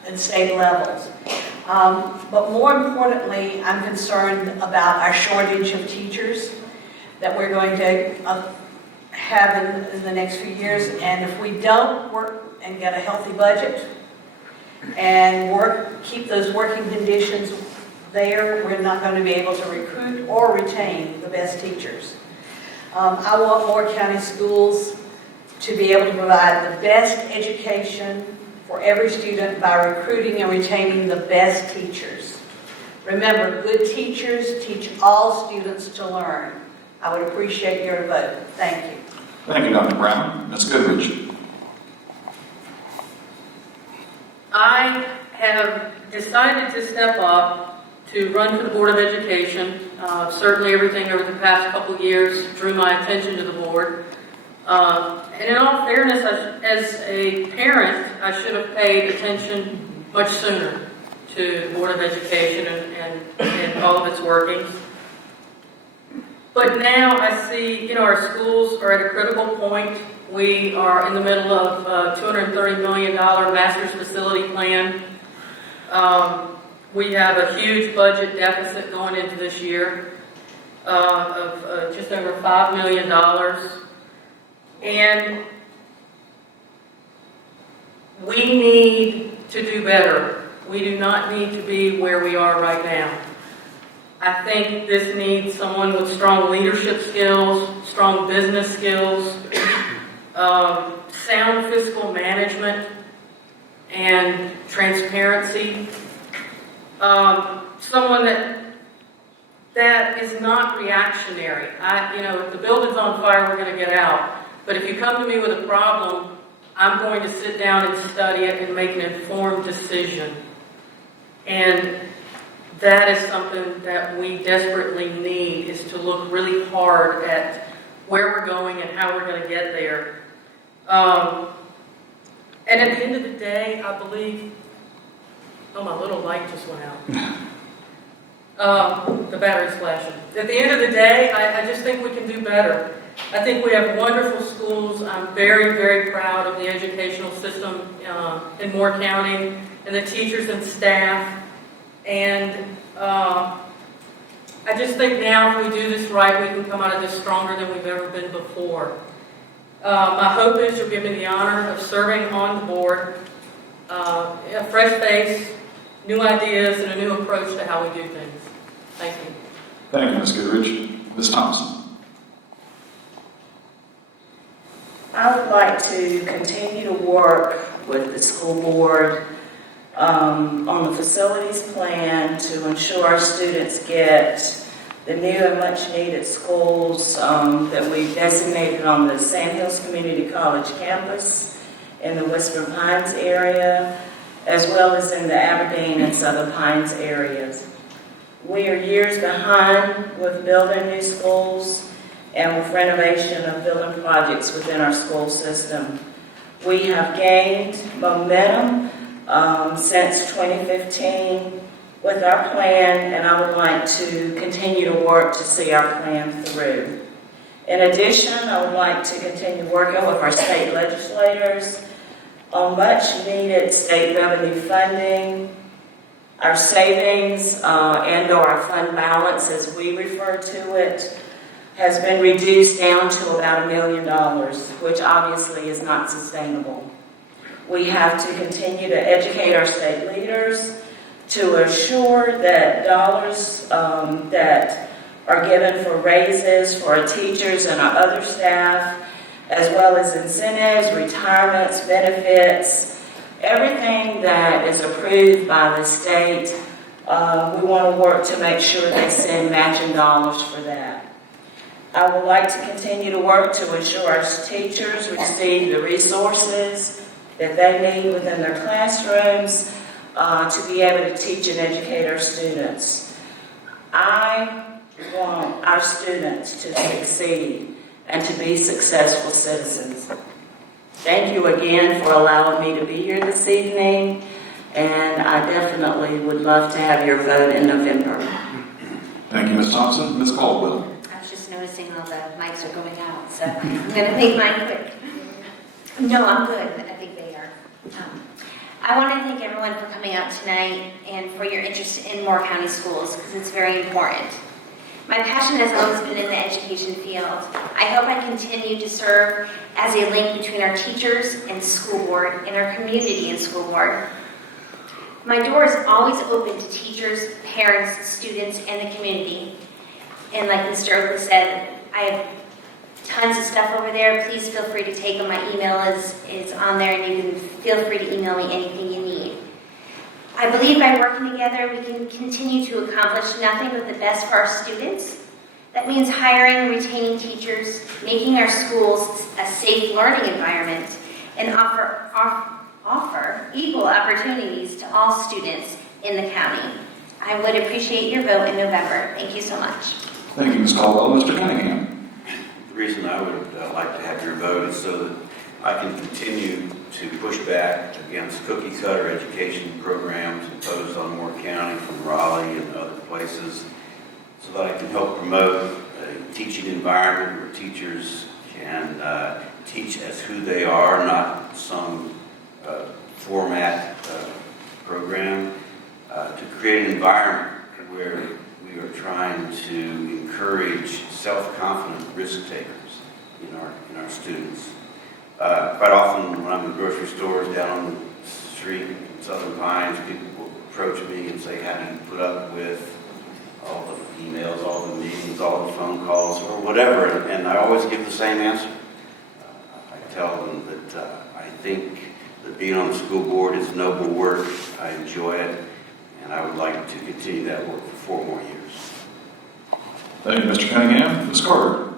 and state levels. But more importantly, I'm concerned about our shortage of teachers that we're going to have in the next few years. And if we don't work and get a healthy budget and keep those working conditions there, we're not going to be able to recruit or retain the best teachers. I want Moore County schools to be able to provide the best education for every student by recruiting and retaining the best teachers. Remember, good teachers teach all students to learn. I would appreciate your vote. Thank you. Thank you, Dr. Brown. Ms. Goodridge. I have decided to step up to run for the Board of Education. Certainly everything over the past couple of years drew my attention to the board. And in all fairness, as a parent, I should have paid attention much sooner to the Board of Education and all of its workings. But now I see, our schools are at a critical point. We are in the middle of a $230 million master's facility plan. We have a huge budget deficit going into this year of just over $5 million. And we need to do better. We do not need to be where we are right now. I think this needs someone with strong leadership skills, strong business skills, sound fiscal management, and transparency. Someone that is not reactionary. If the building's on fire, we're going to get out. But if you come to me with a problem, I'm going to sit down and study it and make an informed decision. And that is something that we desperately need, is to look really hard at where we're going and how we're going to get there. And at the end of the day, I believe, oh, my little light just went out. The battery's flashing. At the end of the day, I just think we can do better. I think we have wonderful schools. I'm very, very proud of the educational system in Moore County and the teachers and staff. And I just think now if we do this right, we can come out of this stronger than we've ever been before. My hope is you'll give me the honor of serving on the board, a fresh face, new ideas, and a new approach to how we do things. Thank you. Thank you, Ms. Goodridge. Ms. Thompson. I would like to continue to work with the school board on the facilities plan to ensure our students get the new and much needed schools that we've designated on the Sand Hills Community College campus in the Western Pines area, as well as in the Aberdeen and Southern Pines areas. We are years behind with building new schools and with renovation of building projects within our school system. We have gained momentum since 2015 with our plan, and I would like to continue to work to see our plan through. In addition, I would like to continue working with our state legislators on much needed state revenue funding. Our savings and or our fund balance, as we refer to it, has been reduced down to about $1 million, which obviously is not sustainable. We have to continue to educate our state leaders to assure that dollars that are given for raises for our teachers and our other staff, as well as incentives, retirements, benefits, everything that is approved by the state, we want to work to make sure they send matching dollars for that. I would like to continue to work to ensure our teachers receive the resources that they need within their classrooms to be able to teach and educate our students. I want our students to succeed and to be successful citizens. Thank you again for allowing me to be here this evening, and I definitely would love to have your vote in November. Thank you, Ms. Thompson. Ms. Caldwell. I was just noticing all the mics are going out, so I'm going to make mine quick. No, I'm good, but I think they are. I want to thank everyone for coming out tonight and for your interest in Moore County schools, because it's very important. My passion has always been in the education field. I hope I continue to serve as a link between our teachers and school board, and our community and school board. My door is always open to teachers, parents, students, and the community. And like Mr. Oakley said, I have tons of stuff over there. Please feel free to take them. My email is on there, and you can feel free to email me anything you need. I believe by working together, we can continue to accomplish nothing but the best for our students. That means hiring and retaining teachers, making our schools a safe learning environment, and offer equal opportunities to all students in the county. I would appreciate your vote in November. Thank you so much. Thank you, Ms. Caldwell. Mr. Cunningham. The reason I would like to have your vote is so that I can continue to push back against cookie-cutter education programs imposed on Moore County from Raleigh and other places, so that I can help promote a teaching environment where teachers can teach as who they are, not some format program, to create an environment where we are trying to encourage self-confident risk takers in our students. Quite often when I'm in the grocery stores down on the street in Southern Pines, people will approach me and say, how do you put up with all the emails, all the meetings, all the phone calls, or whatever? And I always give the same answer. I tell them that I think that being on the school board is noble work. I enjoy it, and I would like to continue that work for 4 more years. Thank you, Mr. Cunningham. Ms. Carter.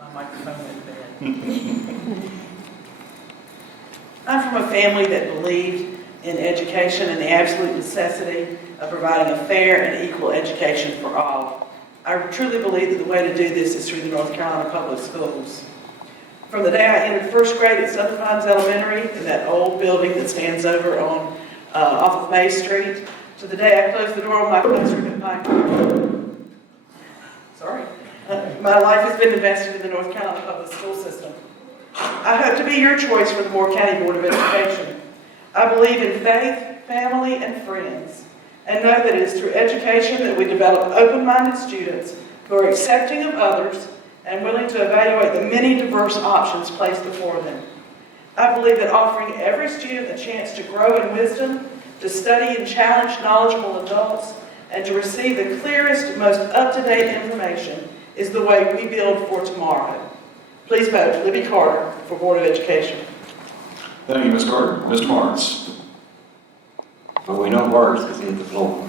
My microphone is bad. come from a family that believed in education and the absolute necessity of providing a fair and equal education for all. I truly believe that the way to do this is through the North Carolina Public Schools. From the day I entered first grade at Southern Pines Elementary, in that old building that stands over on off of May Street, to the day I closed the door on my classroom at Pinehurst. Sorry. My life has been invested in the North Carolina Public School System. I hope to be your choice for the Moore County Board of Education. I believe in faith, family, and friends, and know that it is through education that we develop open-minded students who are accepting of others and willing to evaluate the many diverse options placed before them. I believe that offering every student a chance to grow in wisdom, to study and challenge knowledgeable adults, and to receive the clearest, most up-to-date information is the way we build for tomorrow. Please vote Libby Carter for Board of Education. Thank you, Ms. Carter. Mr. Marts. Well, we know words because he hit the floor.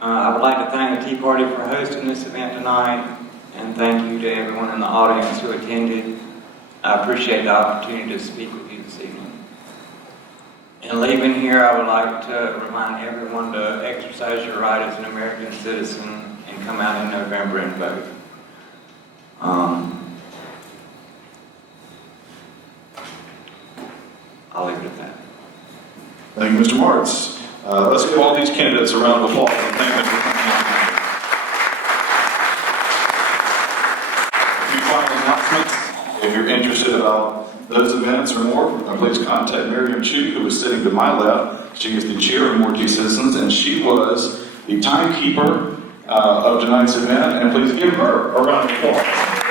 I would like to thank the Tea Party for hosting this event tonight, and thank you to everyone in the audience who attended. I appreciate the opportunity to speak with you this evening. In leaving here, I would like to remind everyone to exercise your right as an American citizen and come out in November and vote. I'll leave it at that. Thank you, Mr. Marts. Let's give all these candidates a round of applause and thank them for coming out tonight. A few final announcements. If you're interested about those events or more, please contact Miriam Chu, who is sitting to my left. She is the chair of Moore Citizens, and she was the timekeeper of tonight's event. And please give her a round of applause.